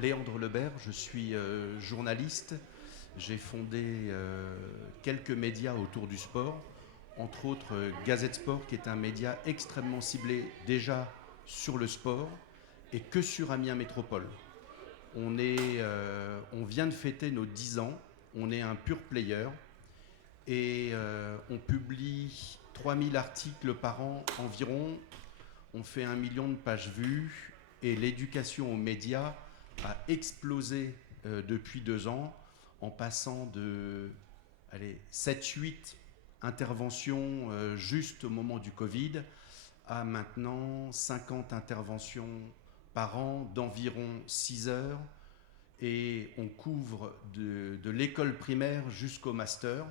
Léandre Lebert, je suis journaliste. J'ai fondé quelques médias autour du sport, entre autres Gazette Sport, qui est un média extrêmement ciblé déjà sur le sport et que sur Amiens Métropole. On vient de fêter nos 10 ans, on est un pure player et on publie 3000 articles par an environ, on fait 1 million de pages vues et l'éducation aux médias a explosé depuis 2 ans en passant de 7-8 interventions juste au moment du Covid à maintenant 50 interventions par an d'environ 6 heures et on couvre de l'école primaire jusqu'au master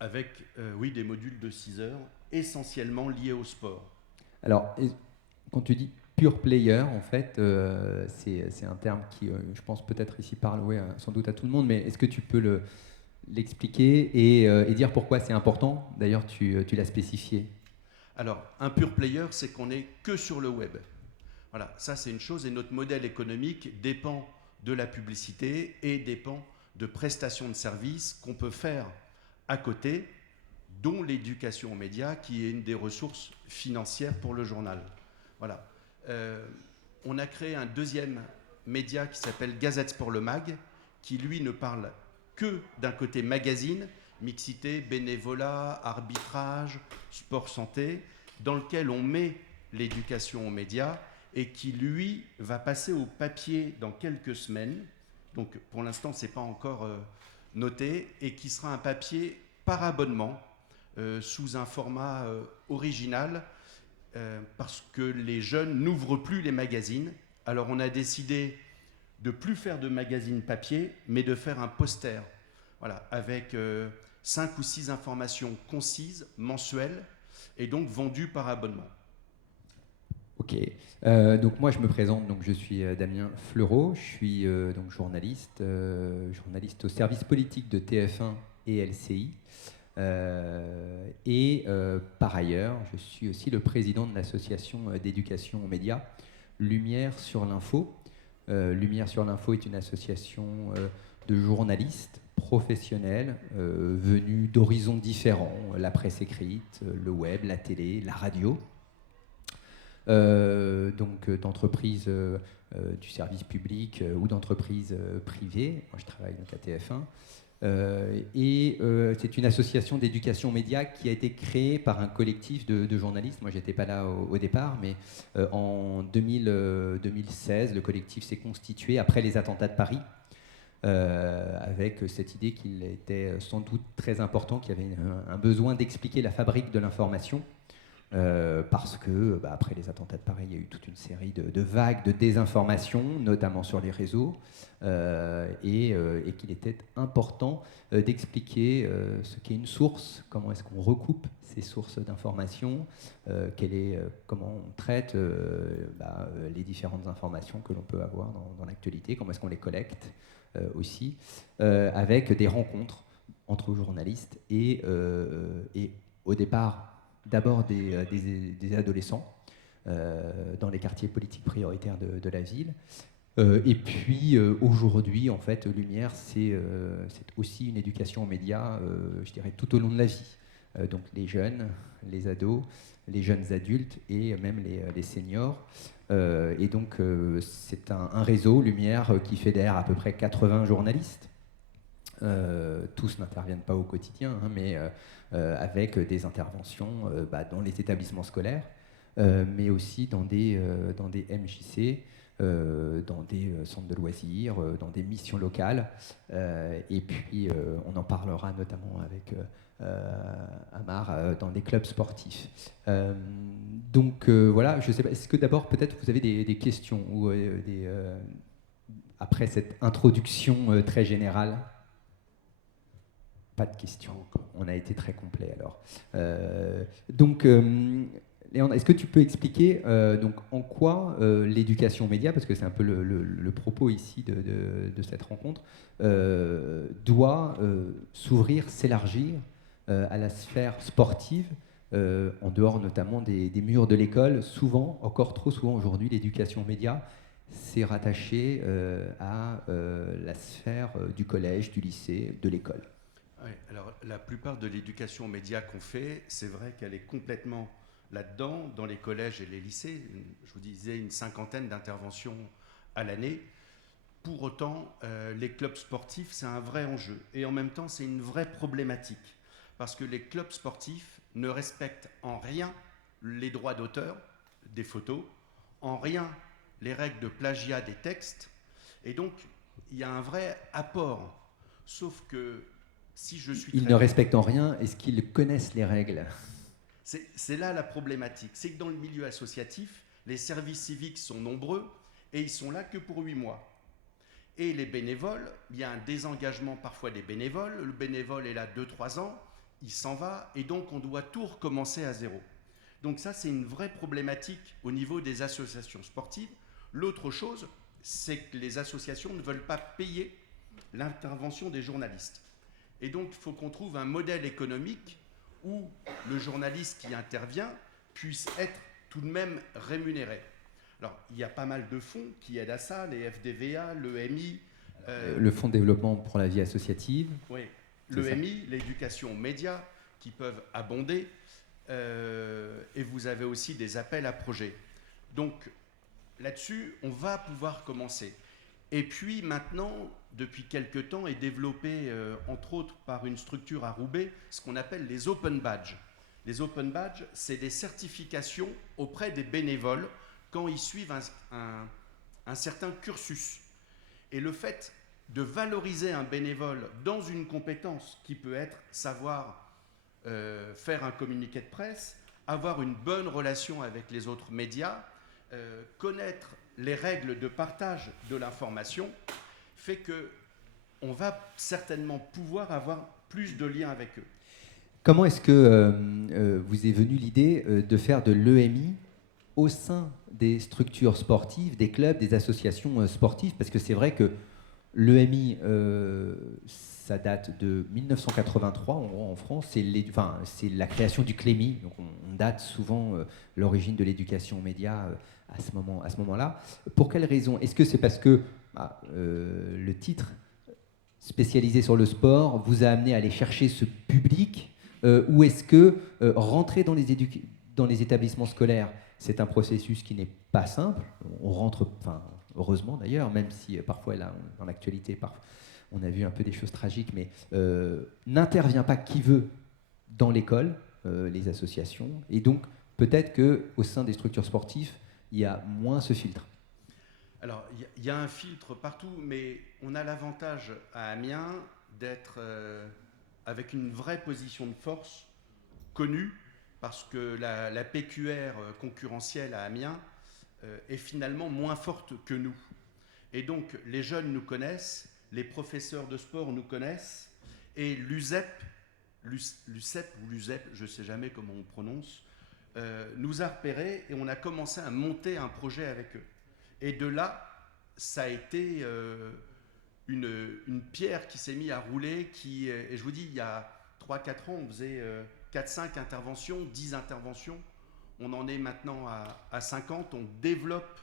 avec des modules de 6 heures essentiellement liés au sport. Alors, quand tu dis pure player, en fait, c'est un terme qui, je pense, peut-être ici parle sans doute à tout le monde, mais est-ce que tu peux l'expliquer et dire pourquoi c'est important? D'ailleurs, tu l'as spécifié. Alors, un pure player, c'est qu'on n'est que sur le web. Voilà, ça c'est une chose, et notre modèle économique dépend de la publicité et dépend de prestations de services qu'on peut faire à côté, dont l'éducation aux médias, qui est une des ressources financières pour le journal. Voilà. On a créé un deuxième média qui s'appelle Gazette Sport Le Mag, qui lui ne parle que d'un côté magazine, mixité, bénévolat, arbitrage, sport santé, dans lequel on met l'éducation aux médias et qui lui va passer au papier dans quelques semaines. Donc pour l'instant c'est pas encore noté, et qui sera un papier par abonnement sous un format original parce que les jeunes n'ouvrent plus les magazines. Alors on a décidé de plus faire de magazines papier, mais de faire un poster, voilà, avec 5 ou 6 informations concises, mensuelles, et donc vendues par abonnement. Ok, donc moi je me présente, donc je suis Damien Fleureau, je suis donc journaliste au service politique de TF1 et LCI. Par ailleurs, je suis aussi le président de l'association d'éducation aux médias Lumière sur l'info. Lumière sur l'info est une association de journalistes professionnels venus d'horizons différents, la presse écrite, le web, la télé, la radio. Donc d'entreprises du service public ou d'entreprises privées. Moi je travaille donc à TF1. C'est une association d'éducation aux médias qui a été créée par un collectif de journalistes. Moi, j'étais pas là au départ, mais en 2016, le collectif s'est constitué après les attentats de Paris, avec cette idée qu'il était sans doute très important, qu'il y avait un besoin d'expliquer la fabrique de l'information. Parce que, après les attentats de Paris, il y a eu toute une série de vagues de désinformation, notamment sur les réseaux, et qu'il était important d'expliquer ce qu'est une source, comment est-ce qu'on recoupe ces sources d'informations, comment on traite les différentes informations que l'on peut avoir dans l'actualité, comment est-ce qu'on les collecte aussi, avec des rencontres entre journalistes et au départ, d'abord des adolescents dans les quartiers politiques prioritaires de la ville. Et puis aujourd'hui, en fait, Lumière, c'est aussi une éducation aux médias, je dirais, tout au long de la vie. Donc les jeunes, les ados, les jeunes adultes et même les seniors. Et donc c'est un réseau, Lumière, qui fédère à peu près 80 journalistes. Tous n'interviennent pas au quotidien, hein, mais avec des interventions dans les établissements scolaires, mais aussi dans des MJC, dans des centres de loisirs, dans des missions locales. Et puis, on en parlera notamment avec Amar dans des clubs sportifs. Donc voilà, je sais pas, est-ce que d'abord, peut-être, vous avez des questions ou après cette introduction très générale? Pas de questions. On a été très complet alors. Donc, Léandre, est-ce que tu peux expliquer donc en quoi l'éducation aux médias, parce que c'est un peu le propos ici de cette rencontre, doit s'ouvrir, s'élargir à la sphère sportive, en dehors notamment des murs de l'école. Souvent, encore trop souvent aujourd'hui, l'éducation aux médias, c'est rattaché à la sphère du collège, du lycée, de l'école. Oui, alors la plupart de l'éducation aux médias qu'on fait, c'est vrai qu'elle est complètement là-dedans, dans les collèges et les lycées. Je vous disais une cinquantaine d'interventions à l'année. Pour autant, les clubs sportifs, c'est un vrai enjeu. Et en même temps, c'est une vraie problématique. Parce que les clubs sportifs ne respectent en rien les droits d'auteur des photos, en rien les règles de plagiat des textes. Et donc, il y a un vrai apport. Sauf que si je suis Ils très ne bien, respectent en rien. Est-ce qu'ils connaissent les règles? c'est là la problématique. C'est que dans le milieu associatif, les services civiques sont nombreux et ils sont là que pour 8 mois. Et les bénévoles, il y a un désengagement parfois des bénévoles. Le bénévole est là 2-3 ans, il s'en va, et donc on doit tout recommencer à zéro. Donc ça, c'est une vraie problématique au niveau des associations sportives. L'autre chose, c'est que les associations ne veulent pas payer l'intervention des journalistes. Et donc, il faut qu'on trouve un modèle économique où le journaliste qui intervient puisse être tout de même rémunéré. Alors, il y a pas mal de fonds qui aident à ça, les FDVA, l'EMI. Le Fonds de développement pour la vie associative. Oui, l'EMI, l'éducation aux médias, qui peuvent abonder. Et vous avez aussi des appels à projets. Donc, là-dessus, on va pouvoir commencer. Et puis maintenant, depuis quelque temps, est développé, entre autres par une structure à Roubaix, ce qu'on appelle les Open Badges. Les Open Badges, c'est des certifications auprès des bénévoles quand ils suivent un certain cursus. Et le fait de valoriser un bénévole dans une compétence qui peut être savoir faire un communiqué de presse, avoir une bonne relation avec les autres médias, connaître les règles de partage de l'information, fait qu'on va certainement pouvoir avoir plus de liens avec eux. Comment est-ce que vous est venue l'idée de faire de l'EMI au sein des structures sportives, des clubs, des associations sportives? Parce que c'est vrai que l'EMI, ça date de 1983 en France, c'est la création du CLEMI, donc on date souvent l'origine de l'éducation aux médias à ce moment-là. Pour quelle raison? Est-ce que c'est parce que le titre spécialisé sur le sport vous a amené à aller chercher ce public, ou est-ce que rentrer dans les établissements scolaires, c'est un processus qui n'est pas simple? On rentre, heureusement d'ailleurs, même si parfois là, dans l'actualité, on a vu un peu des choses tragiques, mais n'intervient pas qui veut dans l'école, les associations, et donc peut-être qu'au sein des structures sportives, il y a moins ce filtre. Alors, il y a un filtre partout, mais on a l'avantage à Amiens d'être avec une vraie position de force connue, parce que la PQR concurrentielle à Amiens est finalement moins forte que nous. Et donc, les jeunes nous connaissent, les professeurs de sport nous connaissent, et l'USEP, ou l'USEP, je ne sais jamais comment on prononce, nous a repérés et on a commencé à monter un projet avec eux. Et de là, ça a été une pierre qui s'est mise à rouler, et je vous dis, il y a 3-4 ans, on faisait 4-5 interventions, 10 interventions. On en est maintenant à 50, on développe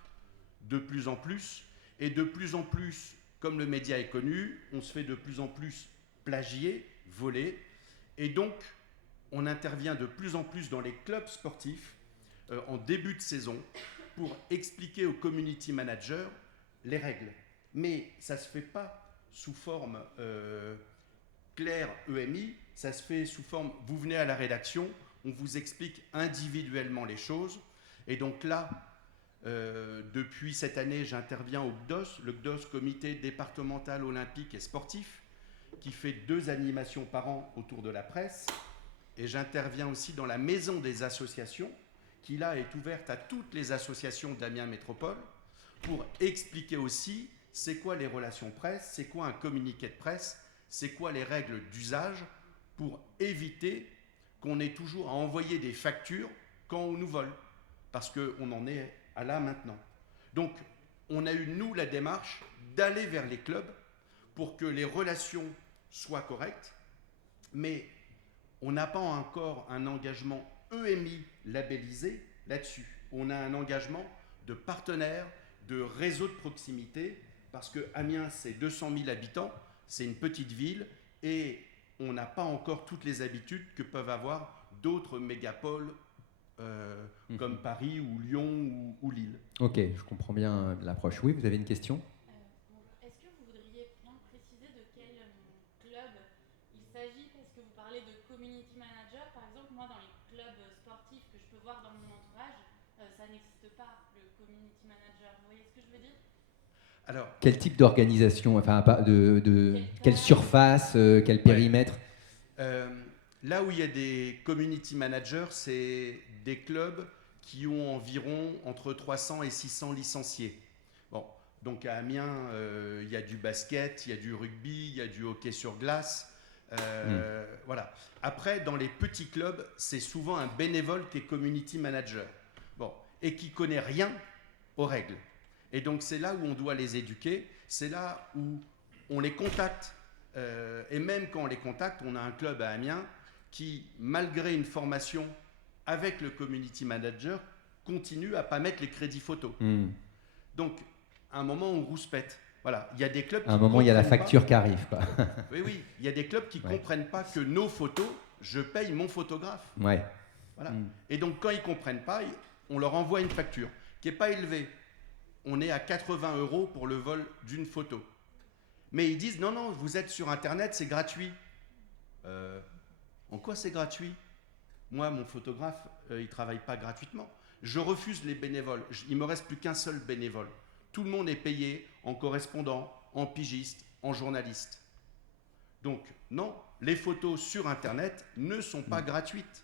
de plus en plus, et de plus en plus, comme le média est connu, on se fait de plus en plus plagier, voler, et donc on intervient de plus en plus dans les clubs sportifs en début de saison pour expliquer aux community managers les règles. Mais ça ne se fait pas sous forme claire EMI, ça se fait sous forme, vous venez à la rédaction, on vous explique individuellement les choses. Et donc là, depuis cette année, j'interviens au CDOS, le CDOS, Comité départemental olympique et sportif, qui fait 2 animations par an autour de la presse. Et j'interviens aussi dans la maison des associations, qui là est ouverte à toutes les associations d'Amiens Métropole, pour expliquer aussi c'est quoi les relations presse, c'est quoi un communiqué de presse, c'est quoi les règles d'usage, pour éviter qu'on ait toujours à envoyer des factures quand on nous vole, parce qu'on en est à là maintenant. Donc on a eu, nous, la démarche d'aller vers les clubs pour que les relations soient correctes, mais on n'a pas encore un engagement EMI labellisé là-dessus. On a un engagement de partenaires, de réseau de proximité, parce que Amiens, c'est 200 000 habitants, c'est une petite ville, et on n'a pas encore toutes les habitudes que peuvent avoir d'autres mégapoles comme Paris ou Lyon ou Lille. Ok, je comprends bien l'approche. Oui, vous avez une question ? Est-ce que vous voudriez bien préciser de quel club il s'agit? Parce que vous parlez de community manager. Par exemple, moi, dans les clubs sportifs que je peux voir dans mon entourage, ça n'existe pas, le community manager. Vous voyez ce que je veux dire? Alors, quel type d'organisation, enfin, quelle surface, quel périmètre? Là où il y a des community managers, c'est des clubs qui ont environ entre 300 et 600 licenciés. Bon, donc à Amiens, il y a du basket, il y a du rugby, il y a du hockey sur glace. Voilà. Après, dans les petits clubs, c'est souvent un bénévole qui est community manager. Bon, et qui connaît rien aux règles. Et donc c'est là où on doit les éduquer, c'est là où on les contacte. Et même quand on les contacte, on a un club à Amiens qui, malgré une formation avec le community manager, continue à ne pas mettre les crédits photos. Donc, à un moment, on rouspète. Voilà, il y a des clubs qui à un moment, il y a la facture qui arrive, quoi. Oui, il y a des clubs qui ne comprennent pas que nos photos, je paye mon photographe. Ouais. Voilà. Et donc, quand ils ne comprennent pas, on leur envoie une facture qui n'est pas élevée. On est à 80 € pour le vol d'une photo. Mais ils disent, non, vous êtes sur Internet, c'est gratuit. En quoi c'est gratuit? Moi, mon photographe, il ne travaille pas gratuitement. Je refuse les bénévoles. Il ne me reste plus qu'un seul bénévole. Tout le monde est payé en correspondant, en pigiste, en journaliste. Donc, non, les photos sur Internet ne sont pas gratuites.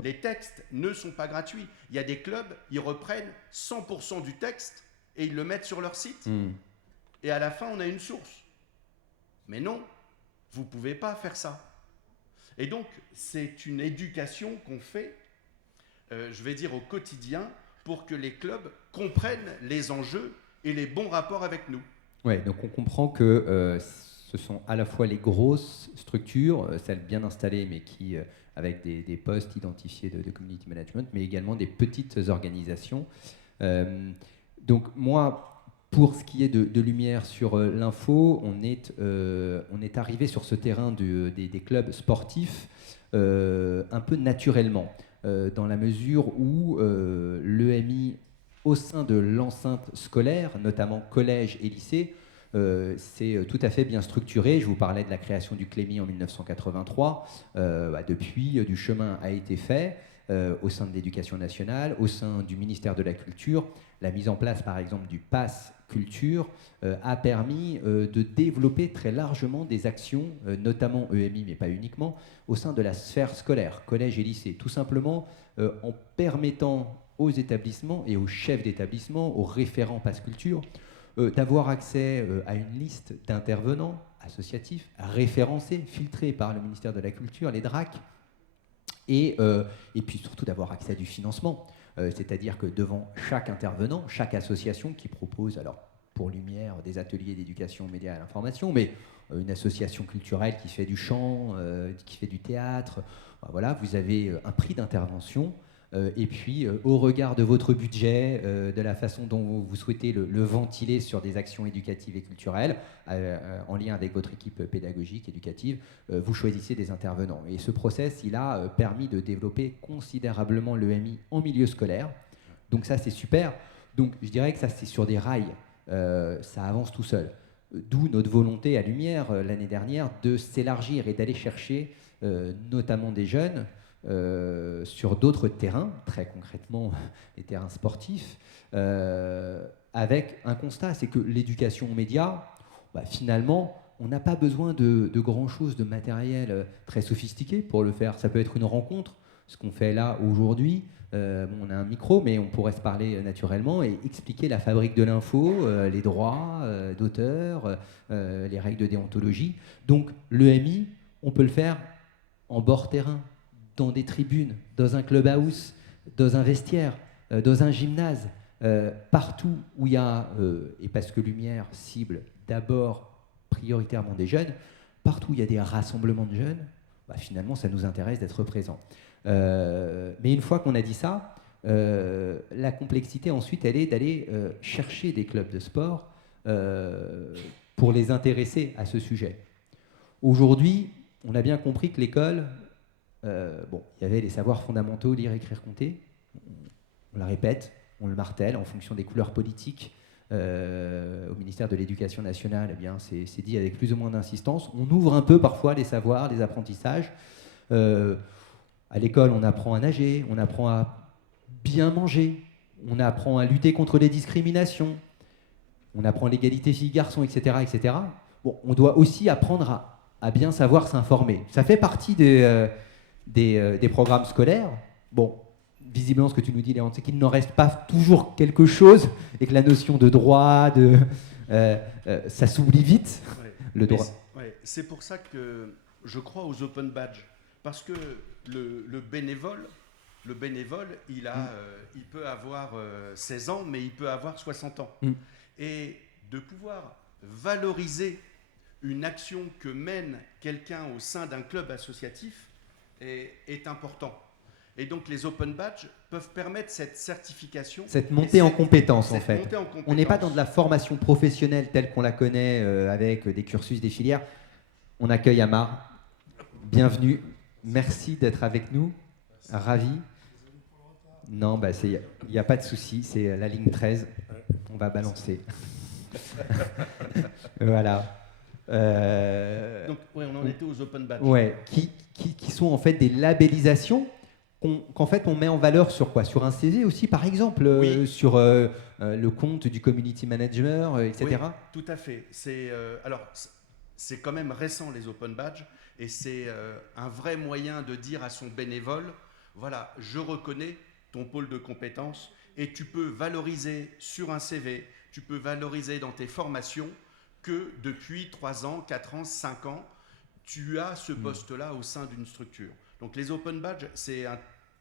Les textes ne sont pas gratuits. Il y a des clubs, ils reprennent 100% du texte et ils le mettent sur leur site. Et à la fin, on a une source. Mais non, vous ne pouvez pas faire ça. Et donc, c'est une éducation qu'on fait, je vais dire au quotidien, pour que les clubs comprennent les enjeux et les bons rapports avec nous. Ouais, donc on comprend que ce sont à la fois les grosses structures, celles bien installées, mais qui, avec des postes identifiés de community management, mais également des petites organisations. Donc moi, pour ce qui est de lumière sur l'info, on est arrivé sur ce terrain des clubs sportifs un peu naturellement, dans la mesure où l'EMI, au sein de l'enceinte scolaire, notamment collège et lycée, c'est tout à fait bien structuré. Je vous parlais de la création du Clémy en 1983. Depuis, du chemin a été fait au sein de l'Éducation nationale, au sein du ministère de la Culture. La mise en place, par exemple, du Pass Culture a permis de développer très largement des actions, notamment EMI, mais pas uniquement, au sein de la sphère scolaire, collège et lycée. Tout simplement en permettant aux établissements et aux chefs d'établissement, aux référents Pass Culture, d'avoir accès à une liste d'intervenants associatifs, référencés, filtrés par le ministère de la Culture, les DRAC, et puis surtout d'avoir accès à du financement. C'est-à-dire que devant chaque intervenant, chaque association qui propose, alors pour Lumière, des ateliers d'éducation aux médias et à l'information, mais une association culturelle qui fait du chant, qui fait du théâtre, voilà, vous avez un prix d'intervention. Et puis, au regard de votre budget, de la façon dont vous souhaitez le ventiler sur des actions éducatives et culturelles, en lien avec votre équipe pédagogique, éducative, vous choisissez des intervenants. Et ce process, il a permis de développer considérablement l'EMI en milieu scolaire. Donc ça, c'est super. Donc je dirais que ça, c'est sur des rails. Ça avance tout seul. D'où notre volonté à Lumière, l'année dernière, de s'élargir et d'aller chercher notamment des jeunes sur d'autres terrains, très concrètement les terrains sportifs, avec un constat, c'est que l'éducation aux médias, finalement, on n'a pas besoin de grand-chose de matériel très sophistiqué pour le faire. Ça peut être une rencontre, ce qu'on fait là aujourd'hui. On a un micro, mais on pourrait se parler naturellement et expliquer la fabrique de l'info, les droits d'auteur, les règles de déontologie. Donc l'EMI, on peut le faire en bord terrain, dans des tribunes, dans un clubhouse, dans un vestiaire, dans un gymnase, partout où il y a, et parce que Lumière cible d'abord prioritairement des jeunes, partout où il y a des rassemblements de jeunes, finalement ça nous intéresse d'être présents. Mais une fois qu'on a dit ça, La complexité ensuite, elle est d'aller chercher des clubs de sport pour les intéresser à ce sujet. Aujourd'hui, on a bien compris que l'école, bon, il y avait les savoirs fondamentaux, lire, écrire, compter. On la répète, on le martèle en fonction des couleurs politiques. Au ministère de l'Éducation nationale, eh bien, c'est dit avec plus ou moins d'insistance. On ouvre un peu parfois les savoirs, les apprentissages. À l'école, on apprend à nager, on apprend à bien manger, on apprend à lutter contre les discriminations, on apprend l'égalité filles-garçons, etc., etc. Bon, on doit aussi apprendre à bien savoir s'informer. Ça fait partie des programmes scolaires. Bon, visiblement, ce que tu nous dis, Léon, c'est qu'il n'en reste pas toujours quelque chose et que la notion de droit, ça s'oublie vite. Ouais. Le droit. C'est pour ça que je crois aux open badges. Parce que le bénévole, il peut avoir 16 ans, mais il peut avoir 60 ans. Et de pouvoir valoriser une action que mène quelqu'un au sein d'un club associatif est important. Et donc les open badges peuvent permettre cette certification. Cette montée en compétence, en fait. Montée en compétence. On n'est pas dans de la formation professionnelle telle qu'on la connaît avec des cursus, des filières. On accueille Amar. Bienvenue. Merci d'être avec nous. Ravi. Non, bah il n'y a pas de souci. C'est la ligne 13. On va balancer. Voilà. Donc, ouais, on en était aux open badges. Ouais, qui sont en fait des labellisations qu'en fait on met en valeur sur quoi? Sur un CV aussi, par exemple, oui. Sur le compte du community manager, etc. Oui, tout à fait. C'est quand même récent, les open badges, et c'est un vrai moyen de dire à son bénévole, voilà, je reconnais ton pôle de compétences, et tu peux valoriser sur un CV, tu peux valoriser dans tes formations que depuis 3 ans, 4 ans, 5 ans, tu as ce poste-là au sein d'une structure. Donc les open badges, c'est un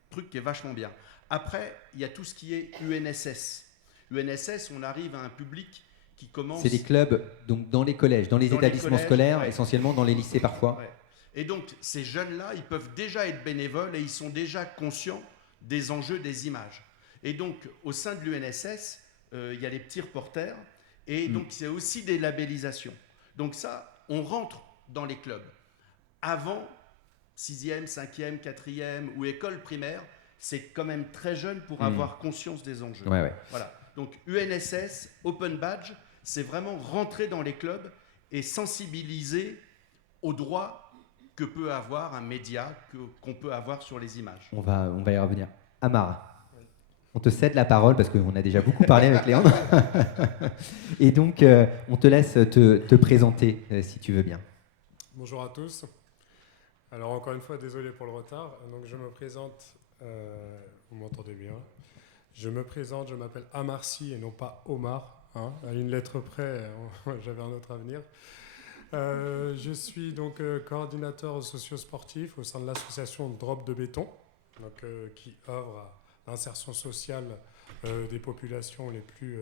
truc qui est vachement bien. Après, il y a tout ce qui est UNSS. UNSS, on arrive à un public qui commence... C'est des clubs donc, dans les collèges, dans les établissements scolaires, ouais. Essentiellement dans les lycées parfois. Ouais. Et donc, ces jeunes-là, ils peuvent déjà être bénévoles et ils sont déjà conscients des enjeux des images. Et donc, au sein de l'UNSS, il y a les petits reporters et donc c'est aussi des labellisations. Donc ça, on rentre dans les clubs. Avant 6e, 5e, 4e ou école primaire, c'est quand même très jeune pour avoir conscience des enjeux. Ouais, ouais. Voilà. Donc UNSS, Open Badge, c'est vraiment rentrer dans les clubs et sensibiliser aux droits que peut avoir un média, qu'on peut avoir sur les images. On va y revenir. Amar, on te cède la parole parce qu'on a déjà beaucoup parlé avec Léandre. Et donc, on te laisse te présenter, si tu veux bien. Bonjour à tous. Alors, encore une fois, désolé pour le retard. Donc, je me présente, vous m'entendez bien. Je me présente, je m'appelle Amar Sy et non pas Omar. Hein. À une lettre près, j'avais un autre avenir. Je suis donc coordinateur socio-sportif au sein de l'association Drop de Béton, donc, qui œuvre à l'insertion sociale des populations les plus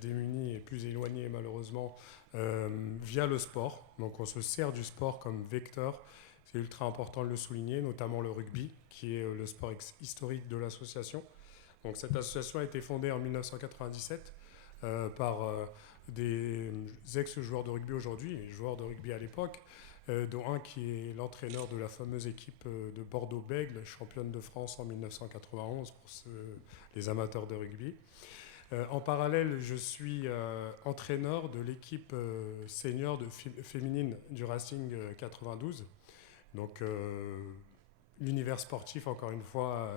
démunies et plus éloignées malheureusement via le sport. Donc on se sert du sport comme vecteur, c'est ultra important de le souligner, notamment le rugby qui est le sport historique de l'association. Donc cette association a été fondée en 1997 par des ex-joueurs de rugby aujourd'hui, et joueurs de rugby à l'époque, dont un qui est l'entraîneur de la fameuse équipe de Bordeaux-Bègles, championne de France en 1991 pour les amateurs de rugby. En parallèle, je suis entraîneur de l'équipe senior féminine du Racing 92. Donc l'univers sportif, encore une fois,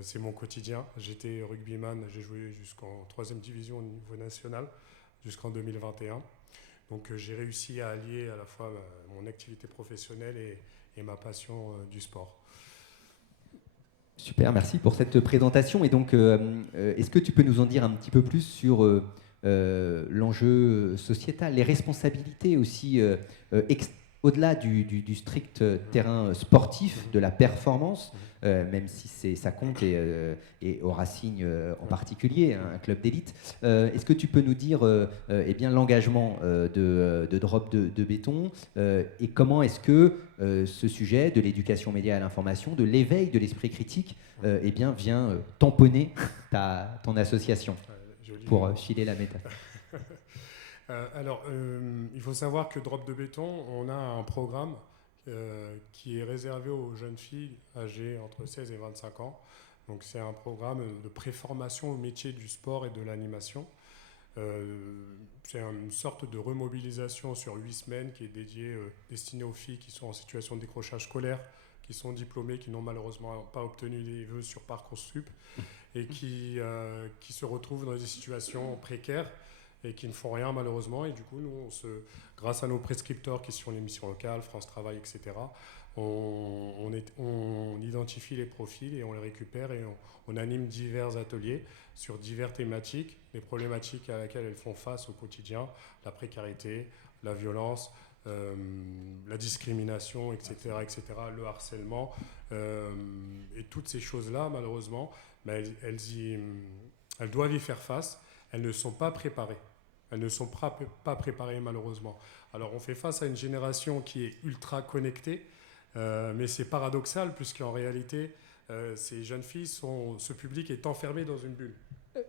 c'est mon quotidien. J'étais rugbyman, j'ai joué jusqu'en 3e division au niveau national, jusqu'en 2021. Donc j'ai réussi à allier à la fois mon activité professionnelle et ma passion du sport. Super, merci pour cette présentation. Et donc, est-ce que tu peux nous en dire un petit peu plus sur l'enjeu sociétal, les responsabilités aussi au-delà du strict terrain sportif, de la performance, même si ça compte, et au Racing en particulier, hein, un club d'élite, est-ce que tu peux nous dire eh bien, l'engagement de Drop de Béton, et comment est-ce que ce sujet de l'éducation média à l'information, de l'éveil de l'esprit critique, eh bien, vient tamponner ton association, pour filer la métaphore? Il faut savoir que Drop de Béton, on a un programme qui est réservé aux jeunes filles âgées entre 16 et 25 ans. Donc c'est un programme de préformation au métier du sport et de l'animation. C'est une sorte de remobilisation sur 8 semaines qui est destinée aux filles qui sont en situation de décrochage scolaire, qui sont diplômées, qui n'ont malheureusement pas obtenu les vœux sur Parcoursup et qui se retrouvent dans des situations précaires et qui ne font rien malheureusement. Et du coup, nous, grâce à nos prescripteurs qui sont les missions locales, France Travail, etc., on identifie les profils et on les récupère et on anime divers ateliers sur diverses thématiques, les problématiques à laquelle elles font face au quotidien, la précarité, la violence, la discrimination, etc., le harcèlement, et toutes ces choses-là, malheureusement, elles doivent y faire face. Elles ne sont pas préparées. Elles ne sont pas préparées, malheureusement. Alors, on fait face à une génération qui est ultra connectée, mais c'est paradoxal, puisqu'en réalité, ces jeunes filles, ce public est enfermé dans une bulle.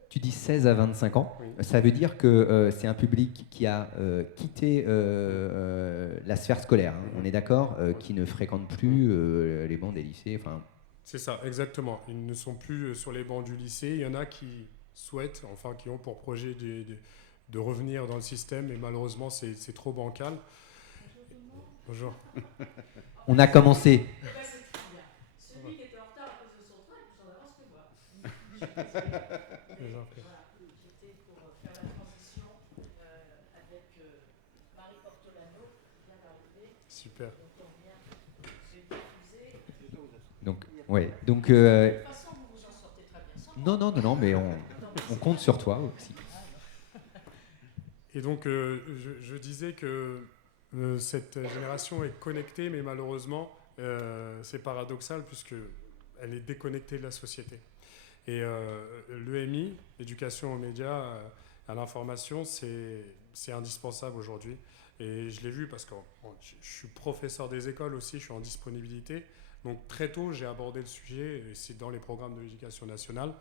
Tu dis 16 à 25 ans. Oui. Ça veut dire que c'est un public qui a quitté la sphère scolaire, hein, on est d'accord, qui ne fréquente plus les bancs des lycées. C'est ça, exactement. Ils ne sont plus sur les bancs du lycée. Il y en a qui souhaitent, enfin qui ont pour projet de revenir dans le système, mais malheureusement c'est trop bancal. Bonjour. On a commencé. Celui qui était en retard à cause de son train est plus en avance que moi. J'étais pour faire la transition avec Marie Portolano qui vient d'arriver. Super. Donc on vient se diffuser. Donc, De toute façon, vous en sortez très bien sans moi. non, mais on compte sur toi aussi. Et donc, je disais que cette génération est connectée, mais malheureusement, c'est paradoxal puisqu'elle est déconnectée de la société. Et l'EMI, l'éducation aux médias, à l'information, c'est indispensable aujourd'hui. Et je l'ai vu parce que je suis professeur des écoles aussi, je suis en disponibilité. Donc très tôt, j'ai abordé le sujet, et c'est dans les programmes de l'éducation nationale.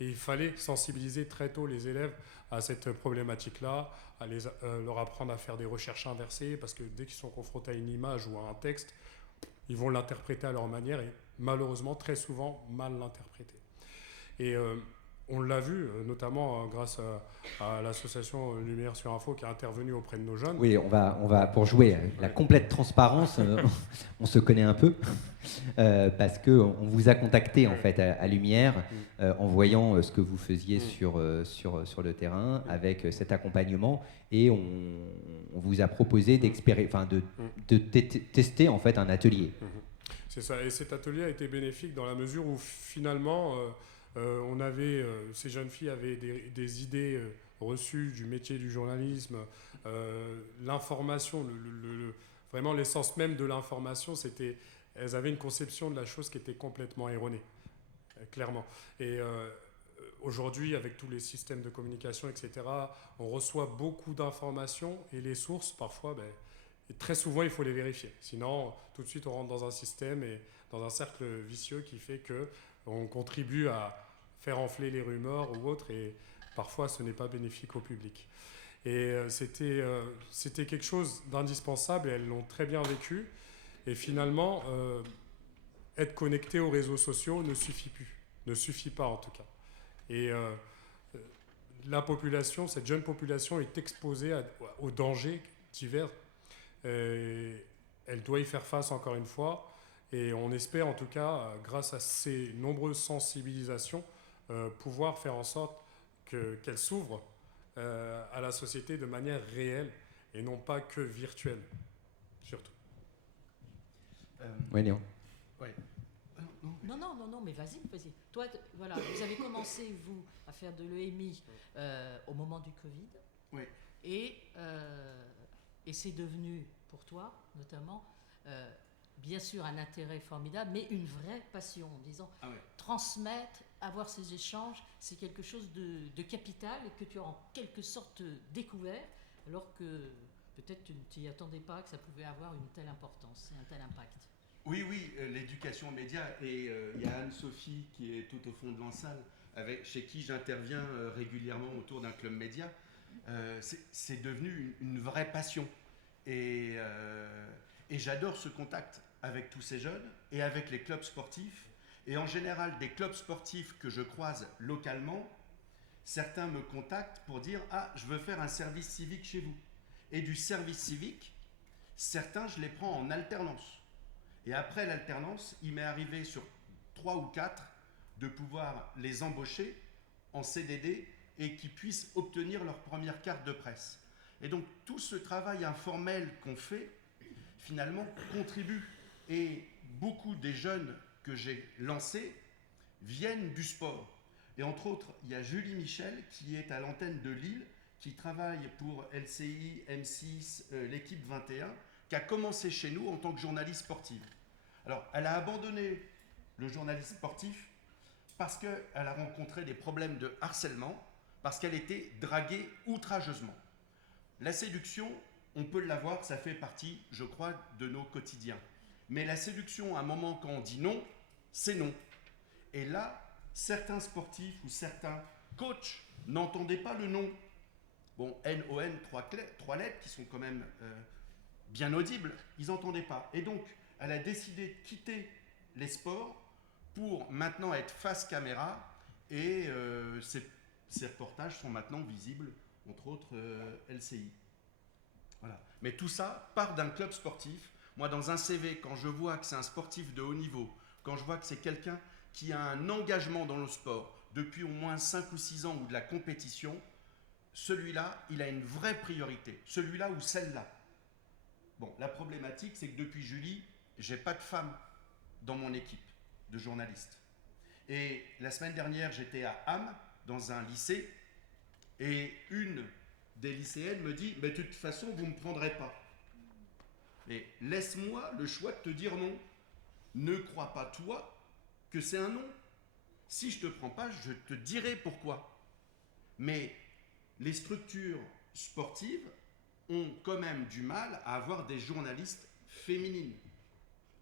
Et il fallait sensibiliser très tôt les élèves à cette problématique-là, leur apprendre à faire des recherches inversées, parce que dès qu'ils sont confrontés à une image ou à un texte, ils vont l'interpréter à leur manière et malheureusement, très souvent, mal l'interpréter. Et on l'a vu, notamment grâce à l'association Lumière sur Info qui a intervenu auprès de nos jeunes. Oui, on va pour jouer la complète transparence, on se connaît un peu, parce qu'on vous a contacté en fait à Lumière en voyant ce que vous faisiez sur le terrain avec cet accompagnement, et on vous a proposé de tester en fait un atelier. C'est ça, et cet atelier a été bénéfique dans la mesure où finalement ces jeunes filles avaient des idées reçues du métier du journalisme, l'information, vraiment l'essence même de l'information, elles avaient une conception de la chose qui était complètement erronée, clairement. Et aujourd'hui, avec tous les systèmes de communication, etc., on reçoit beaucoup d'informations et les sources, parfois, et très souvent, il faut les vérifier. Sinon, tout de suite, on rentre dans un système et dans un cercle vicieux qui fait qu'on contribue à faire enfler les rumeurs ou autres, et parfois, ce n'est pas bénéfique au public. Et c'était quelque chose d'indispensable, et elles l'ont très bien vécu. Et finalement, être connecté aux réseaux sociaux ne suffit pas en tout cas. Et la population, cette jeune population est exposée aux dangers divers. Elle doit y faire face encore une fois, et on espère en tout cas, grâce à ces nombreuses sensibilisations, pouvoir faire en sorte qu'elle s'ouvre à la société de manière réelle et non pas que virtuelle, surtout. Oui, Léon. Ouais. Non, mais vas-y. Toi, voilà, vous avez commencé, vous, à faire de l'EMI au moment du Covid. Oui. Et c'est devenu, pour toi, notamment, bien sûr un intérêt formidable, mais une vraie passion, en disant transmettre, avoir ces échanges, c'est quelque chose de capital et que tu as en quelque sorte découvert, alors que peut-être tu ne t'y attendais pas que ça pouvait avoir une telle importance et un tel impact. Oui, l'éducation aux médias, et il y a Anne-Sophie qui est tout au fond de l'ensalle, chez qui j'interviens régulièrement autour d'un club média. C'est devenu une vraie passion. Et j'adore ce contact avec tous ces jeunes et avec les clubs sportifs. Et en général, des clubs sportifs que je croise localement, certains me contactent pour dire « Ah, je veux faire un service civique chez vous ». Et du service civique, certains, je les prends en alternance. Et après l'alternance, il m'est arrivé sur 3 ou 4 de pouvoir les embaucher en CDD et qu'ils puissent obtenir leur première carte de presse. Et donc tout ce travail informel qu'on fait, finalement, contribue. Et beaucoup des jeunes que j'ai lancés viennent du sport. Et entre autres, il y a Julie Michel qui est à l'antenne de Lille, qui travaille pour LCI, M6, l'équipe 21, qui a commencé chez nous en tant que journaliste sportive. Alors, elle a abandonné le journalisme sportif parce qu'elle a rencontré des problèmes de harcèlement, parce qu'elle était draguée outrageusement. La séduction, on peut l'avoir, ça fait partie, je crois, de nos quotidiens. Mais la séduction, à un moment, quand on dit non, c'est non. Et là, certains sportifs ou certains coachs n'entendaient pas le non. Bon, N-O-N, 3 lettres qui sont quand même bien audibles, ils n'entendaient pas. Et donc, elle a décidé de quitter les sports pour maintenant être face caméra et ces reportages sont maintenant visibles, entre autres LCI. Voilà. Mais tout ça part d'un club sportif. Moi, dans un CV, quand je vois que c'est un sportif de haut niveau, quand je vois que c'est quelqu'un qui a un engagement dans le sport depuis au moins 5 ou 6 ans ou de la compétition, celui-là, il a une vraie priorité. Celui-là ou celle-là. Bon, la problématique, c'est que depuis Julie, j'ai pas de femme dans mon équipe de journalistes. Et la semaine dernière, j'étais à Ham, dans un lycée, et une des lycéennes me dit « Mais de toute façon, vous ne me prendrez pas. Mais laisse-moi le choix de te dire non. Ne crois pas, toi, que c'est un non. Si je ne te prends pas, je te dirai pourquoi. Mais les structures sportives ont quand même du mal à avoir des journalistes féminines.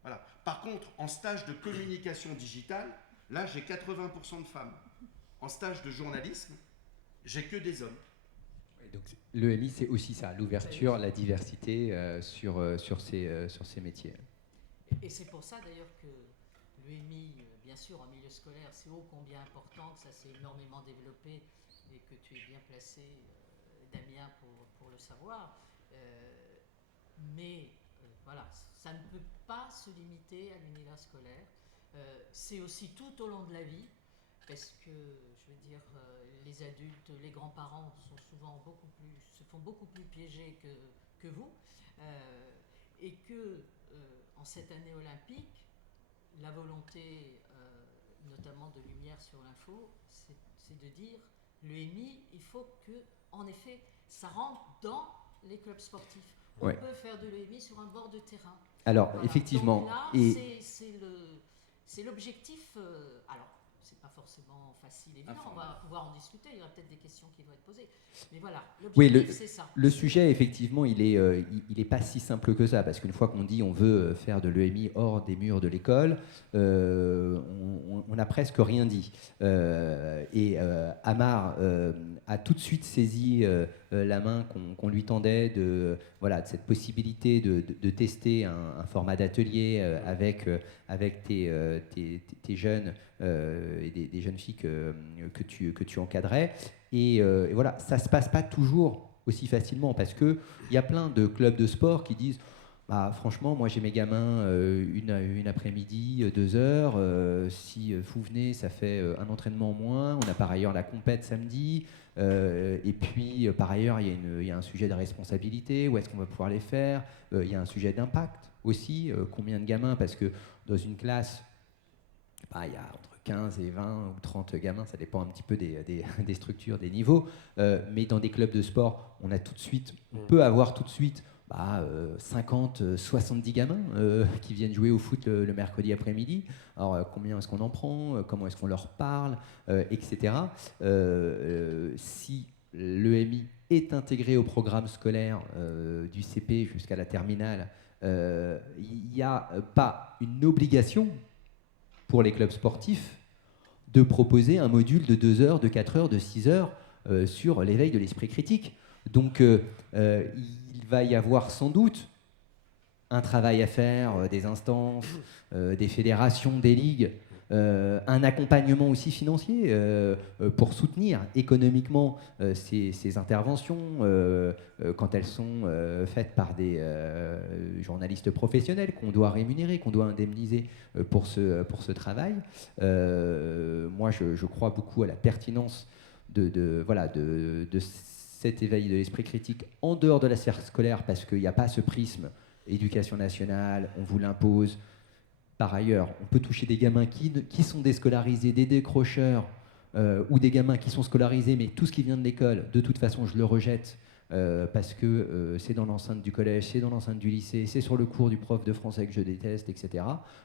Voilà. Par contre, en stage de communication digitale, là, j'ai 80% de femmes. En stage de journalisme, j'ai que des hommes. Donc, l'EMI, c'est aussi ça, l'ouverture, la diversité sur ces métiers. Et c'est pour ça d'ailleurs que l'EMI, bien sûr, en milieu scolaire, c'est ô combien important, que ça s'est énormément développé et que tu es bien placé, Damien, pour le savoir. Mais voilà, ça ne peut pas se limiter à l'univers scolaire. C'est aussi tout au long de la vie, parce que, je veux dire, les adultes, les grands-parents se font beaucoup plus piéger que vous, et que, en cette année olympique, la volonté, notamment de Lumière sur l'info, c'est de dire, l'EMI, il faut que, en effet, ça rentre dans les clubs sportifs. On peut faire de l'EMI sur un bord de terrain. Alors, voilà. effectivement. Donc là, et c'est l'objectif. Alors, c'est pas forcément facile, évidemment. On va pouvoir en discuter. Il y aura peut-être des questions qui vont être posées. Mais voilà, l'objectif, c'est ça. Le sujet, effectivement, il est pas si simple que ça, parce qu'une fois qu'on dit on veut faire de l'EMI hors des murs de l'école, on n'a presque rien dit. Amar a tout de suite saisi la main qu'on lui tendait de cette possibilité de tester un format d'atelier avec tes jeunes et des jeunes filles que tu encadrais. Et voilà, ça ne se passe pas toujours aussi facilement parce qu'il y a plein de clubs de sport qui disent franchement, moi j'ai mes gamins une après-midi, 2 heures. Si vous venez, ça fait un entraînement en moins. On a par ailleurs la compète samedi. Et puis par ailleurs, il y a un sujet de responsabilité. Où est-ce qu'on va pouvoir les faire? Il y a un sujet d'impact aussi. Combien de gamins? Parce que dans une classe, il y a entre 15 et 20 ou 30 gamins, ça dépend un petit peu des structures, des niveaux. Mais dans des clubs de sport, on peut avoir tout de suite 50, 70 gamins qui viennent jouer au foot le mercredi après-midi. Alors, combien est-ce qu'on en prend, comment est-ce qu'on leur parle, etc. Si l'EMI est intégré au programme scolaire du CP jusqu'à la terminale, il n'y a pas une obligation pour les clubs sportifs de proposer un module de 2 heures, de 4 heures, de 6 heures sur l'éveil de l'esprit critique. Donc, il va y avoir sans doute un travail à faire, des instances, des fédérations, des ligues, un accompagnement aussi financier pour soutenir économiquement ces interventions quand elles sont faites par des journalistes professionnels qu'on doit rémunérer, qu'on doit indemniser pour ce travail. Moi, je crois beaucoup à la pertinence de cet éveil de l'esprit critique en dehors de la sphère scolaire, parce qu'il n'y a pas ce prisme éducation nationale, on vous l'impose. Par ailleurs, on peut toucher des gamins qui sont déscolarisés, des décrocheurs, ou des gamins qui sont scolarisés, mais tout ce qui vient de l'école, de toute façon, je le rejette, parce que c'est dans l'enceinte du collège, c'est dans l'enceinte du lycée, c'est sur le cours du prof de français que je déteste, etc.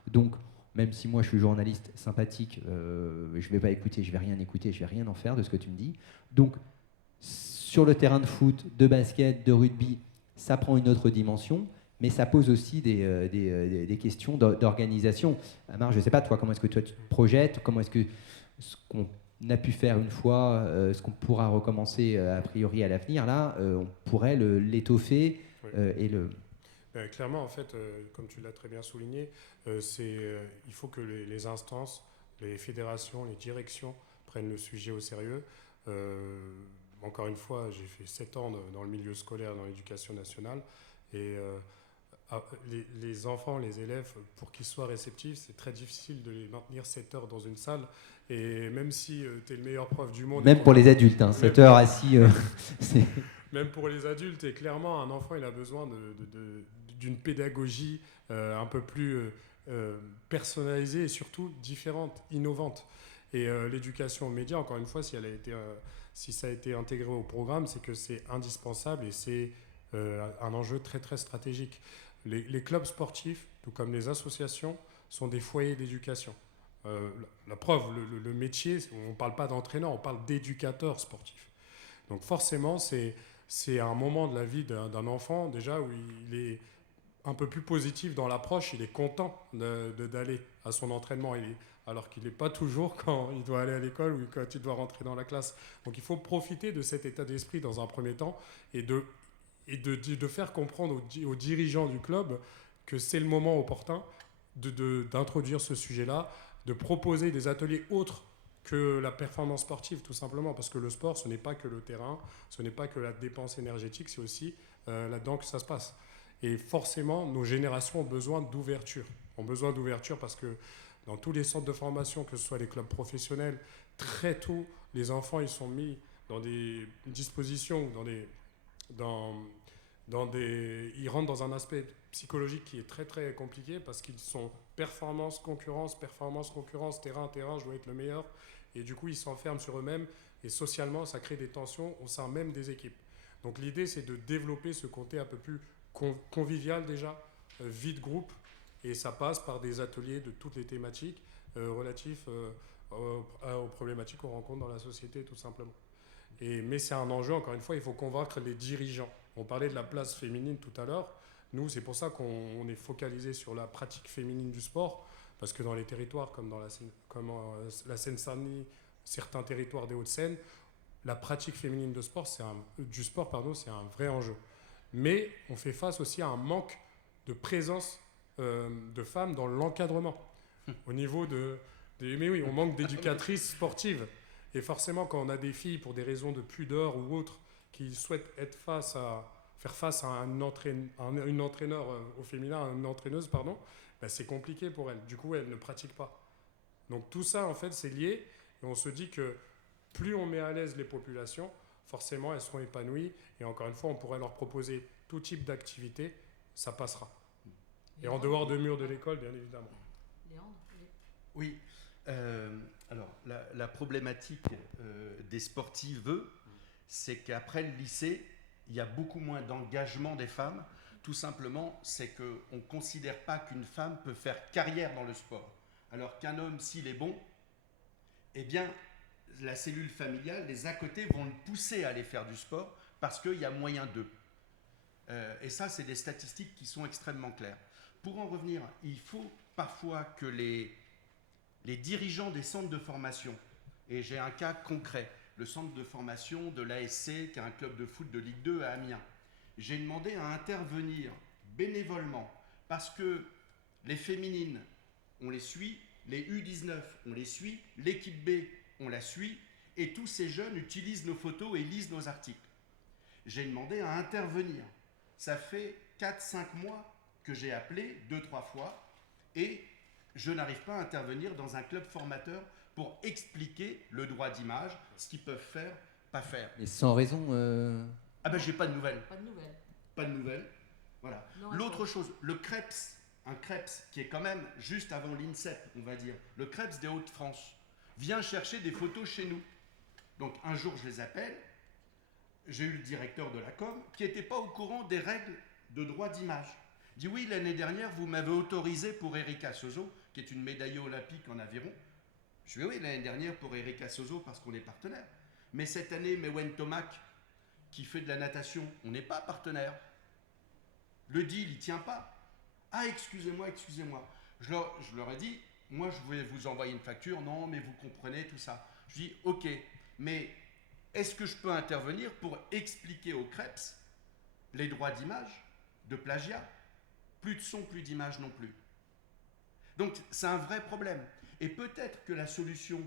Donc, même si moi je suis journaliste sympathique, je ne vais pas écouter, je ne vais rien écouter, je ne vais rien en faire de ce que tu me dis. Donc, sur le terrain de foot, de basket, de rugby, ça prend une autre dimension, mais ça pose aussi des questions d'organisation. Amar, je ne sais pas, toi, comment est-ce que toi tu te projettes, comment est-ce que ce qu'on a pu faire une fois, ce qu'on pourra recommencer a priori à l'avenir, là, on pourrait l'étoffer et le... Clairement, en fait, comme tu l'as très bien souligné, il faut que les instances, les fédérations, les directions prennent le sujet au sérieux. Encore une fois, j'ai fait 7 ans dans le milieu scolaire, dans l'éducation nationale, et les enfants, les élèves, pour qu'ils soient réceptifs, c'est très difficile de les maintenir 7 heures dans une salle. Et même si tu es le meilleur prof du monde... Même pour les adultes, 7 heures assis... Même pour les adultes, et clairement, un enfant, il a besoin d'une pédagogie un peu plus personnalisée et surtout différente, innovante. Et l'éducation aux médias, encore une fois, si ça a été intégré au programme, c'est que c'est indispensable et c'est un enjeu très très stratégique. Les clubs sportifs, tout comme les associations, sont des foyers d'éducation. La preuve, le métier, on ne parle pas d'entraîneur, on parle d'éducateur sportif. Donc forcément, c'est un moment de la vie d'un enfant déjà où il est un peu plus positif dans l'approche, il est content d'aller à son entraînement, alors qu'il n'est pas toujours quand il doit aller à l'école ou quand il doit rentrer dans la classe. Donc il faut profiter de cet état d'esprit dans un premier temps et de faire comprendre aux dirigeants du club que c'est le moment opportun d'introduire ce sujet-là, de proposer des ateliers autres que la performance sportive, tout simplement, parce que le sport, ce n'est pas que le terrain, ce n'est pas que la dépense énergétique, c'est aussi là-dedans que ça se passe. Et forcément, nos générations ont besoin d'ouverture. Ont besoin d'ouverture parce que dans tous les centres de formation, que ce soit les clubs professionnels, très tôt, les enfants, ils sont mis dans des dispositions, ils rentrent dans un aspect psychologique qui est très très compliqué parce qu'ils sont performance, concurrence, terrain, je dois être le meilleur. Et du coup, ils s'enferment sur eux-mêmes et socialement, ça crée des tensions au sein même des équipes. Donc l'idée, c'est de développer ce côté un peu plus convivial déjà, vie de groupe, et ça passe par des ateliers de toutes les thématiques relatifs aux problématiques qu'on rencontre dans la société, tout simplement. Mais c'est un enjeu, encore une fois, il faut convaincre les dirigeants. On parlait de la place féminine tout à l'heure. Nous, c'est pour ça qu'on est focalisé sur la pratique féminine du sport, parce que dans les territoires comme dans la Seine-Saint-Denis, certains territoires des Hauts-de-Seine, la pratique féminine du sport, c'est un vrai enjeu. Mais on fait face aussi à un manque de présence de femmes dans l'encadrement. Au niveau mais oui, on manque d'éducatrices sportives. Et forcément, quand on a des filles, pour des raisons de pudeur ou autres, qui souhaitent faire face à une entraîneur au féminin, une entraîneuse, pardon, ben c'est compliqué pour elles. Du coup, elles ne pratiquent pas. Donc tout ça, en fait, c'est lié. Et on se dit que plus on met à l'aise les populations, forcément, elles seront épanouies. Et encore une fois, on pourrait leur proposer tout type d'activité, ça passera. Et en dehors de murs de l'école, bien évidemment. Léandre, oui. Alors, la problématique des sportives, c'est qu'après le lycée, il y a beaucoup moins d'engagement des femmes. tout simplement, c'est qu'on ne considère pas qu'une femme peut faire carrière dans le sport. Alors qu'un homme, s'il est bon, eh bien, la cellule familiale, les à côté vont le pousser à aller faire du sport parce qu'il y a moyen d'eux. Et ça, c'est des statistiques qui sont extrêmement claires. Pour en revenir, il faut parfois que les dirigeants des centres de formation, et j'ai un cas concret, le centre de formation de l'ASC, qui est un club de foot de Ligue 2 à Amiens, j'ai demandé à intervenir bénévolement parce que les féminines, on les suit, les U19, on les suit, l'équipe B, on la suit, et tous ces jeunes utilisent nos photos et lisent nos articles. J'ai demandé à intervenir. Ça fait 4-5 mois que j'ai appelé 2-3 fois et je n'arrive pas à intervenir dans un club formateur pour expliquer le droit d'image, ce qu'ils peuvent faire, pas faire. Mais sans raison. Ah ben j'ai pas de nouvelles. Pas de nouvelles. Pas de nouvelles. Voilà. Non, L'autre chose, le CREPS, un CREPS qui est quand même juste avant l'INSEP, on va dire, le CREPS des Hauts-de-France, vient chercher des photos chez nous. Donc un jour je les appelle, j'ai eu le directeur de la com qui n'était pas au courant des règles de droit d'image. Il dit oui, l'année dernière vous m'avez autorisé pour Erika Sozo, qui est une médaillée olympique en aviron. Je dis oui, l'année dernière pour Erika Sozo parce qu'on est partenaire. Mais cette année, Mewen Tomac, qui fait de la natation, on n'est pas partenaire. Le deal, il ne tient pas. Ah, excusez-moi. Je leur ai dit, moi je voulais vous envoyer une facture, non, mais vous comprenez tout ça. Je dis, ok, mais est-ce que je peux intervenir pour expliquer aux CREPS les droits d'image, de plagiat? Plus de son, plus d'image non plus. Donc c'est un vrai problème. Et peut-être que la solution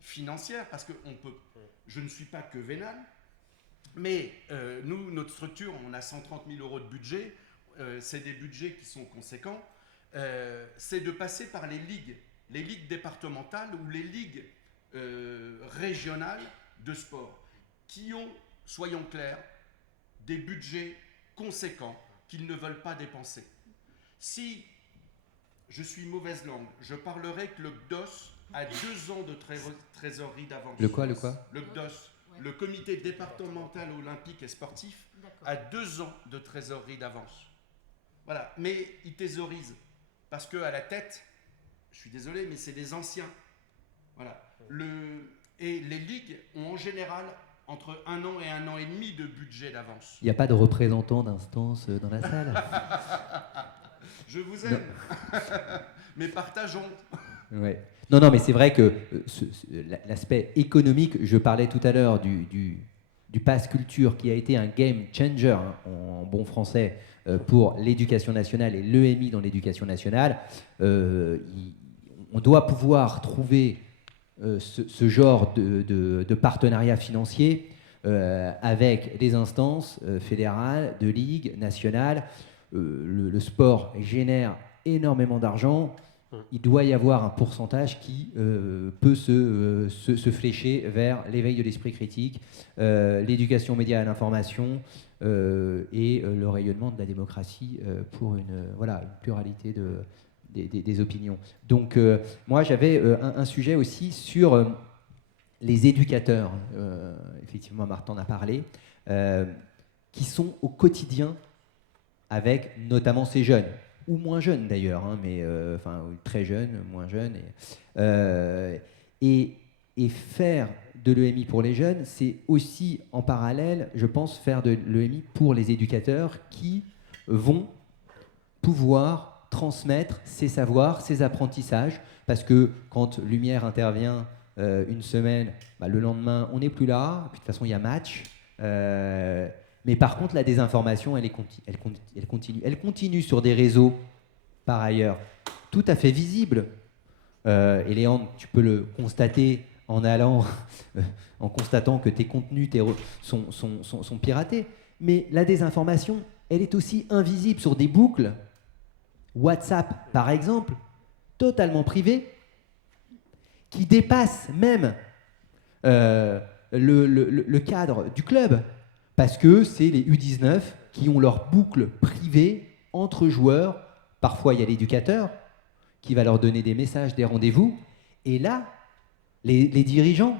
financière, parce que je ne suis pas que vénal, mais nous, notre structure, on a 130 000 € de budget, c'est des budgets qui sont conséquents, c'est de passer par les ligues départementales ou les ligues régionales de sport, qui ont, soyons clairs, des budgets conséquents qu'ils ne veulent pas dépenser. Si je suis mauvaise langue, je parlerai que le CDOS a 2 ans de trésorerie d'avance. Le quoi Le CDOS, le comité départemental olympique et sportif, a 2 ans de trésorerie d'avance. Voilà, mais ils thésaurisent parce qu'à la tête, je suis désolé, mais c'est des anciens. Voilà. Et les ligues ont en général entre 1 an et 1 an et demi de budget d'avance. Il n'y a pas de représentant d'instance dans la salle. Je vous aime, mais partageons. Ouais. Non, mais c'est vrai que l'aspect économique, je parlais tout à l'heure du pass culture qui a été un game changer, hein, en bon français, pour l'éducation nationale et l'EMI dans l'éducation nationale. On doit pouvoir trouver ce genre de partenariat financier avec des instances fédérales, de ligues nationales. Le sport génère énormément d'argent. Il doit y avoir un pourcentage qui peut se flécher vers l'éveil de l'esprit critique, l'éducation aux médias et à l'information et le rayonnement de la démocratie pour une pluralité des opinions. Donc moi j'avais un sujet aussi sur les éducateurs, effectivement Martin en a parlé, qui sont au quotidien avec notamment ces jeunes, ou moins jeunes d'ailleurs, hein, mais très jeunes, moins jeunes. Et faire de l'EMI pour les jeunes, c'est aussi en parallèle, je pense, faire de l'EMI pour les éducateurs qui vont pouvoir transmettre ses savoirs, ses apprentissages, parce que quand Lumière intervient une semaine, le lendemain, on n'est plus là, puis de toute façon, il y a match. Mais par contre, la désinformation, elle continue. Elle continue sur des réseaux, par ailleurs, tout à fait visibles. Et Léandre, tu peux le constater en constatant que tes contenus sont piratés. Mais la désinformation, elle est aussi invisible sur des boucles. WhatsApp, par exemple, totalement privées, qui dépassent même le cadre du club. Parce que c'est les U19 qui ont leur boucle privée entre joueurs. Parfois, il y a l'éducateur qui va leur donner des messages, des rendez-vous. Et là, les dirigeants,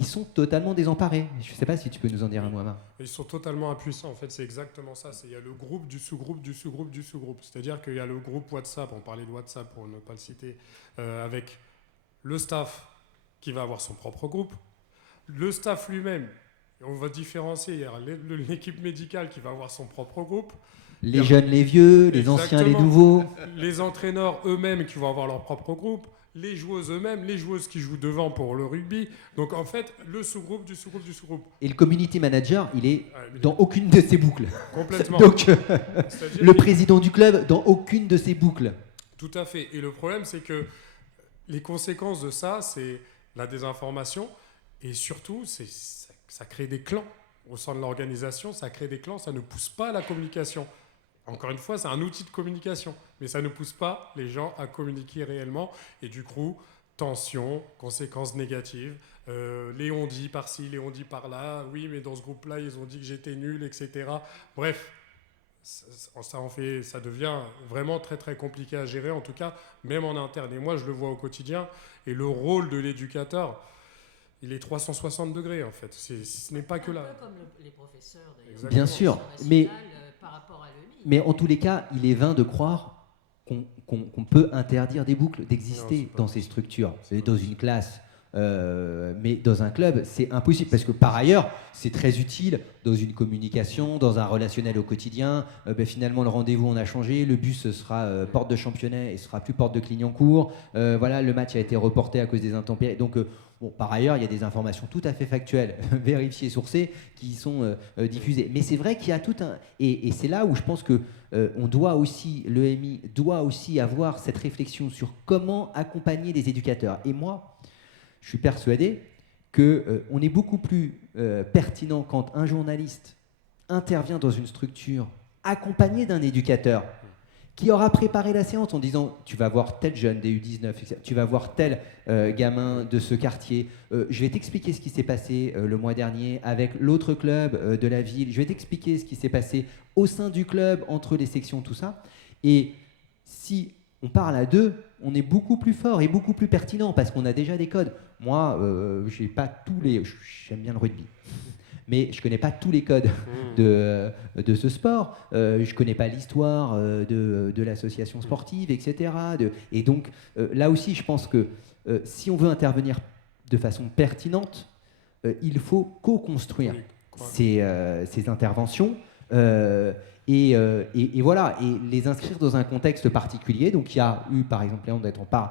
ils sont totalement désemparés. Je ne sais pas si tu peux nous en dire un mot, Amar. Ils sont totalement impuissants, en fait, c'est exactement ça. Il y a le groupe du sous-groupe du sous-groupe du sous-groupe. C'est-à-dire qu'il y a le groupe WhatsApp, on parlait de WhatsApp pour ne pas le citer, avec le staff qui va avoir son propre groupe, le staff lui-même, on va différencier, il y a l'équipe médicale qui va avoir son propre groupe, Les jeunes, les vieux, les anciens, les nouveaux. les entraîneurs eux-mêmes qui vont avoir leur propre groupe, les joueuses eux-mêmes, les joueuses qui jouent devant pour le rugby. Donc en fait, le sous-groupe du sous-groupe du sous-groupe. Et le community manager, il est dans aucune de ces boucles. Complètement. Donc le président du club, dans aucune de ces boucles. Tout à fait. Et le problème, c'est que les conséquences de ça, c'est la désinformation. Et surtout, ça crée des clans au sein de l'organisation. Ça crée des clans, ça ne pousse pas à la communication. Encore une fois, c'est un outil de communication, mais ça ne pousse pas les gens à communiquer réellement. Et du coup, tension, conséquences négatives, les on-dit par-ci, les on-dit par-là, oui, mais dans ce groupe-là, ils ont dit que j'étais nul, etc. Bref, ça devient vraiment très, très compliqué à gérer, en tout cas, même en interne. Et moi, je le vois au quotidien. Et le rôle de l'éducateur, il est 360 degrés, en fait. Ce n'est pas que là. Un peu comme les professeurs, d'ailleurs. Exactement. Bien sûr, mais Par rapport à l'EMI. Mais en tous les cas, il est vain de croire qu'on peut interdire des boucles d'exister dans ces structures. Dans une classe, mais dans un club, c'est impossible. Parce que par ailleurs, c'est très utile dans une communication, dans un relationnel au quotidien. Finalement, le rendez-vous, on a changé. Le bus sera porte de Championnet et sera plus porte de Clignancourt. Voilà, le match a été reporté à cause des intempéries. Donc, par ailleurs, il y a des informations tout à fait factuelles, vérifiées, sourcées, qui sont diffusées. Mais c'est vrai qu'il y a tout un... Et c'est là où je pense que on doit aussi, l'EMI doit aussi avoir cette réflexion sur comment accompagner les éducateurs. Et moi, je suis persuadé qu'on est beaucoup plus pertinent quand un journaliste intervient dans une structure accompagné d'un éducateur qui aura préparé la séance en disant tu vas voir tel jeune des U19, etc. Tu vas voir tel gamin de ce quartier, je vais t'expliquer ce qui s'est passé le mois dernier avec l'autre club de la ville, je vais t'expliquer ce qui s'est passé au sein du club, entre les sections, tout ça. Et si on parle à deux, on est beaucoup plus fort et beaucoup plus pertinent parce qu'on a déjà des codes. Moi, j'ai pas tous les... J'aime bien le rugby. Mais je ne connais pas tous les codes de ce sport. Je ne connais pas l'histoire de l'association sportive, etc. Et donc, là aussi, je pense que si on veut intervenir de façon pertinente, il faut co-construire ces interventions et voilà, et les inscrire dans un contexte particulier. Donc, il y a eu, par exemple, là, on parle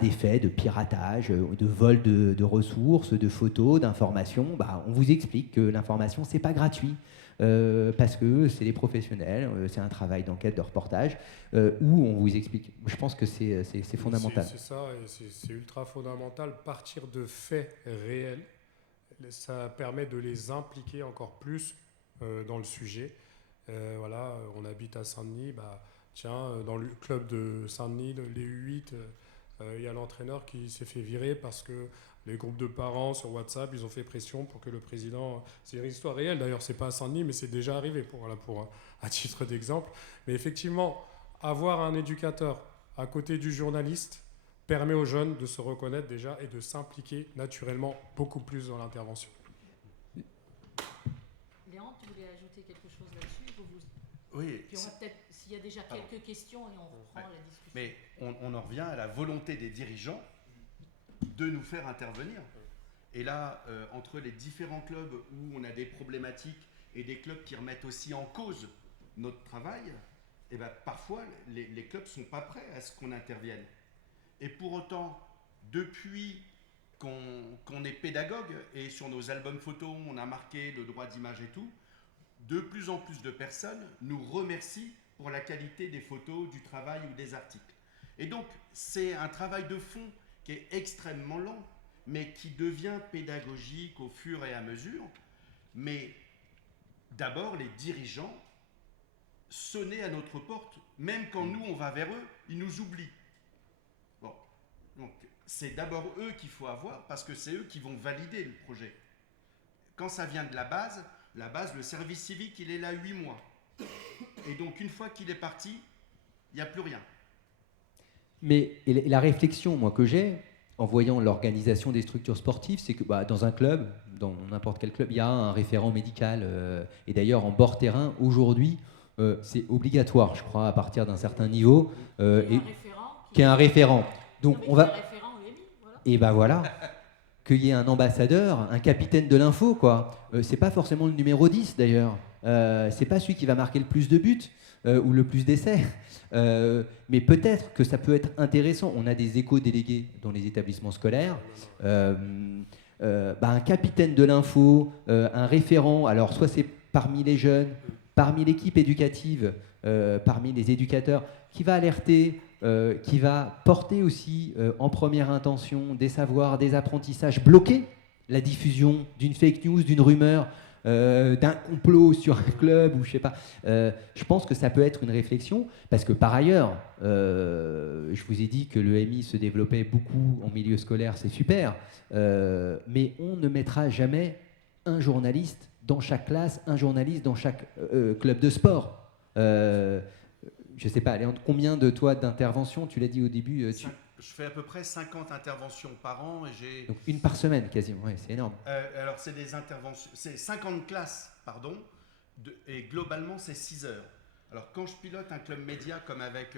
des faits de piratage, de vol de ressources, de photos, d'informations. On vous explique que l'information, c'est pas gratuit. Parce que c'est les professionnels, c'est un travail d'enquête, de reportage, où on vous explique. Je pense que c'est fondamental. C'est ça, et c'est ultra fondamental. Partir de faits réels, ça permet de les impliquer encore plus dans le sujet. Voilà, on habite à Saint-Denis, dans le club de Saint-Denis, les U8, il y a l'entraîneur qui s'est fait virer parce que les groupes de parents sur WhatsApp, ils ont fait pression pour que le président... C'est une histoire réelle, d'ailleurs, c'est pas à Saint-Denis, mais c'est déjà arrivé, à titre d'exemple. Mais effectivement, avoir un éducateur à côté du journaliste permet aux jeunes de se reconnaître déjà et de s'impliquer naturellement beaucoup plus dans l'intervention. Léandre, tu voulais ajouter quelque chose là-dessus? Oui. Puis on va peut-être, s'il y a déjà quelques questions, et on reprend la discussion. Mais on en revient à la volonté des dirigeants de nous faire intervenir. Et là, entre les différents clubs où on a des problématiques et des clubs qui remettent aussi en cause notre travail, parfois les clubs ne sont pas prêts à ce qu'on intervienne. Et pour autant, depuis qu'on est pédagogue et sur nos albums photos, on a marqué le droit d'image et tout, de plus en plus de personnes nous remercient pour la qualité des photos, du travail ou des articles. Et donc, c'est un travail de fond qui est extrêmement lent, mais qui devient pédagogique au fur et à mesure. Mais d'abord, les dirigeants sonnaient à notre porte. Même quand nous, on va vers eux, ils nous oublient. Bon, donc c'est d'abord eux qu'il faut avoir, parce que c'est eux qui vont valider le projet. Quand ça vient de la base, le service civique, il est là 8 mois. Et donc, une fois qu'il est parti, il n'y a plus rien. Mais la réflexion, moi, que j'ai, en voyant l'organisation des structures sportives, c'est que dans un club, dans n'importe quel club, il y a un référent médical. Et d'ailleurs, en bord terrain, aujourd'hui, c'est obligatoire, je crois, à partir d'un certain niveau. Qui est un référent. Donc on va. Et ben voilà. Qu'il y ait un ambassadeur, un capitaine de l'info, quoi. C'est pas forcément le numéro 10 d'ailleurs. C'est pas celui qui va marquer le plus de buts ou le plus d'essais. Mais peut-être que ça peut être intéressant. On a des éco-délégués dans les établissements scolaires. Un capitaine de l'info, un référent, alors soit c'est parmi les jeunes, parmi l'équipe éducative, parmi les éducateurs, qui va alerter, qui va porter aussi en première intention des savoirs, des apprentissages, bloquer la diffusion d'une fake news, d'une rumeur, d'un complot sur un club ou je sais pas. Je pense que ça peut être une réflexion parce que par ailleurs, je vous ai dit que le MI se développait beaucoup en milieu scolaire, c'est super, mais on ne mettra jamais un journaliste dans chaque classe, un journaliste dans chaque club de sport. Je sais pas, Léandre, combien de toi d'interventions, tu l'as dit au début Je fais à peu près 50 interventions par an et j'ai... Donc une par semaine quasiment, ouais, c'est énorme. Alors c'est des interventions, c'est 50 classes, pardon, et globalement c'est 6 heures. Alors quand je pilote un club média comme avec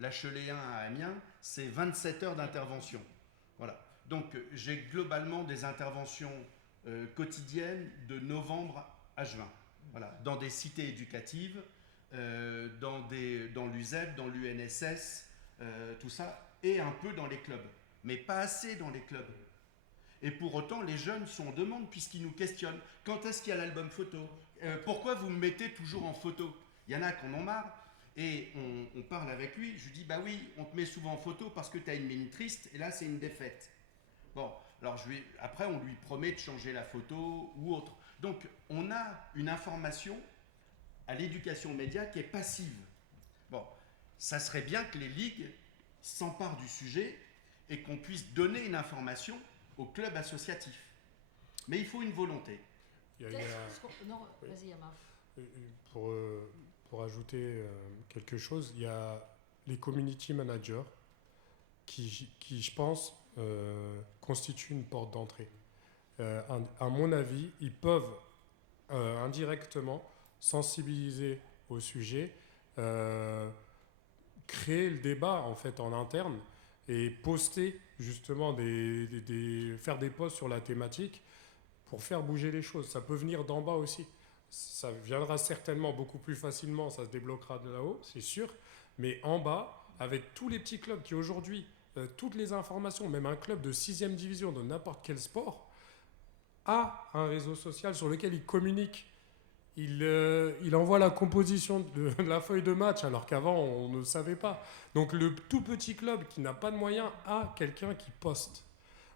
l'Acheléen à Amiens, c'est 27 heures d'intervention. Voilà. Donc j'ai globalement des interventions quotidiennes de novembre à juin. Voilà. Dans des cités éducatives, dans l'USEP, dans l'UNSS, tout ça, et un peu dans les clubs, mais pas assez dans les clubs. Et pour autant, les jeunes sont en demande puisqu'ils nous questionnent. Quand est-ce qu'il y a l'album photo ? Pourquoi vous me mettez toujours en photo ? Il y en a qui en ont marre, et on parle avec lui, je lui dis, bah oui, on te met souvent en photo parce que tu as une mine triste, et là c'est une défaite. Bon, alors après on lui promet de changer la photo ou autre. Donc on a une information à l'éducation média qui est passive. Bon, ça serait bien que les ligues s'emparent du sujet et qu'on puisse donner une information au club associatif. Mais il faut une volonté. Non, vas-y, Amar. Pour ajouter quelque chose, il y a les community managers qui je pense, constituent une porte d'entrée. À mon avis, ils peuvent indirectement sensibiliser au sujet, créer le débat en fait en interne et poster justement faire des posts sur la thématique pour faire bouger les choses. Ça peut venir d'en bas aussi. Ça viendra certainement beaucoup plus facilement, ça se débloquera de là-haut, c'est sûr. Mais en bas, avec tous les petits clubs qui aujourd'hui, toutes les informations, même un club de 6e division de n'importe quel sport, a un réseau social sur lequel il communique. Il envoie la composition de la feuille de match, alors qu'avant, on ne savait pas. Donc le tout petit club qui n'a pas de moyens a quelqu'un qui poste.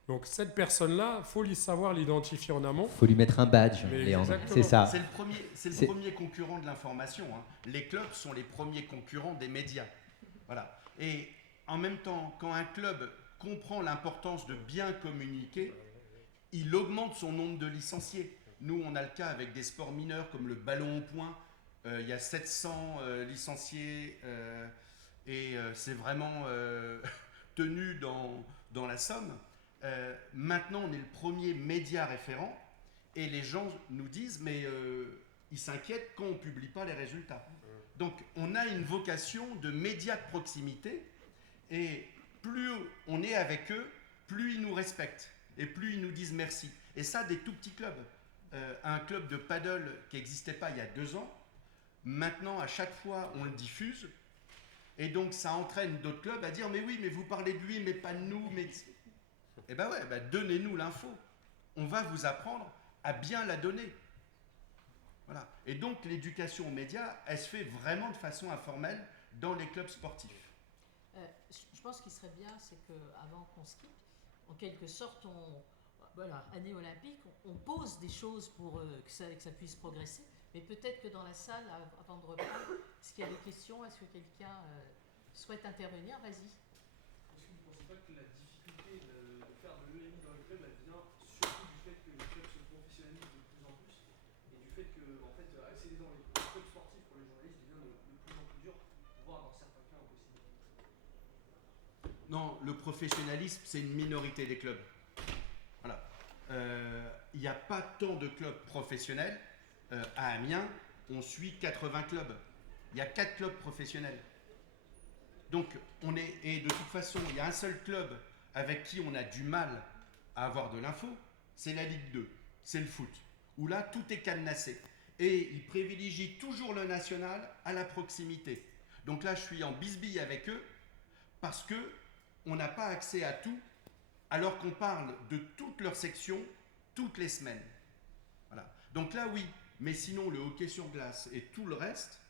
Donc cette personne-là, il faut savoir l'identifier en amont. Il faut lui mettre un badge, Léandre. C'est ça. C'est le premier concurrent de l'information. Hein. Les clubs sont les premiers concurrents des médias. Voilà. Et en même temps, quand un club comprend l'importance de bien communiquer, il augmente son nombre de licenciés. Nous, on a le cas avec des sports mineurs comme le ballon au point. Il y a 700 licenciés et c'est vraiment tenu dans la somme. Maintenant, on est le premier média référent et les gens nous disent, mais ils s'inquiètent quand on ne publie pas les résultats. Donc, on a une vocation de média de proximité et plus on est avec eux, plus ils nous respectent et plus ils nous disent merci. Et ça, des tout petits clubs. Un club de paddle qui n'existait pas il y a 2 ans, maintenant, à chaque fois, on le diffuse et donc ça entraîne d'autres clubs à dire, mais oui, mais vous parlez de lui, mais pas de nous, mais... Eh bien ouais, donnez-nous l'info. On va vous apprendre à bien la donner. Voilà. Et donc l'éducation aux médias, elle se fait vraiment de façon informelle dans les clubs sportifs. Je pense qu'il serait bien, c'est qu'avant qu'on se quitte, en quelque sorte, année olympique, on pose des choses pour que ça puisse progresser. Mais peut-être que dans la salle, avant de reprendre, est-ce qu'il y a des questions ? Est-ce que quelqu'un souhaite intervenir ? Vas-y. Est-ce que vous ne pensez pas que la difficulté de faire de l'EMI dans le club, elle vient surtout du fait que le club se professionnalise de plus en plus et du fait que, en fait, accéder dans les clubs sportifs pour les journalistes devient de plus en plus dur, voire dans certains cas impossible ? Non, le professionnalisme, c'est une minorité des clubs. Voilà. Il n'y a pas tant de clubs professionnels. À Amiens, on suit 80 clubs. Il y a 4 clubs professionnels. Donc, et de toute façon, il y a un seul club avec qui on a du mal à avoir de l'info, c'est la Ligue 2, c'est le foot, où là, tout est cadenassé. Et ils privilégient toujours le national à la proximité. Donc là, je suis en bisbille avec eux, parce qu'on n'a pas accès à tout, alors qu'on parle de toutes leurs sections, toutes les semaines. Voilà. Donc là, oui, mais sinon, le hockey sur glace et tout le reste,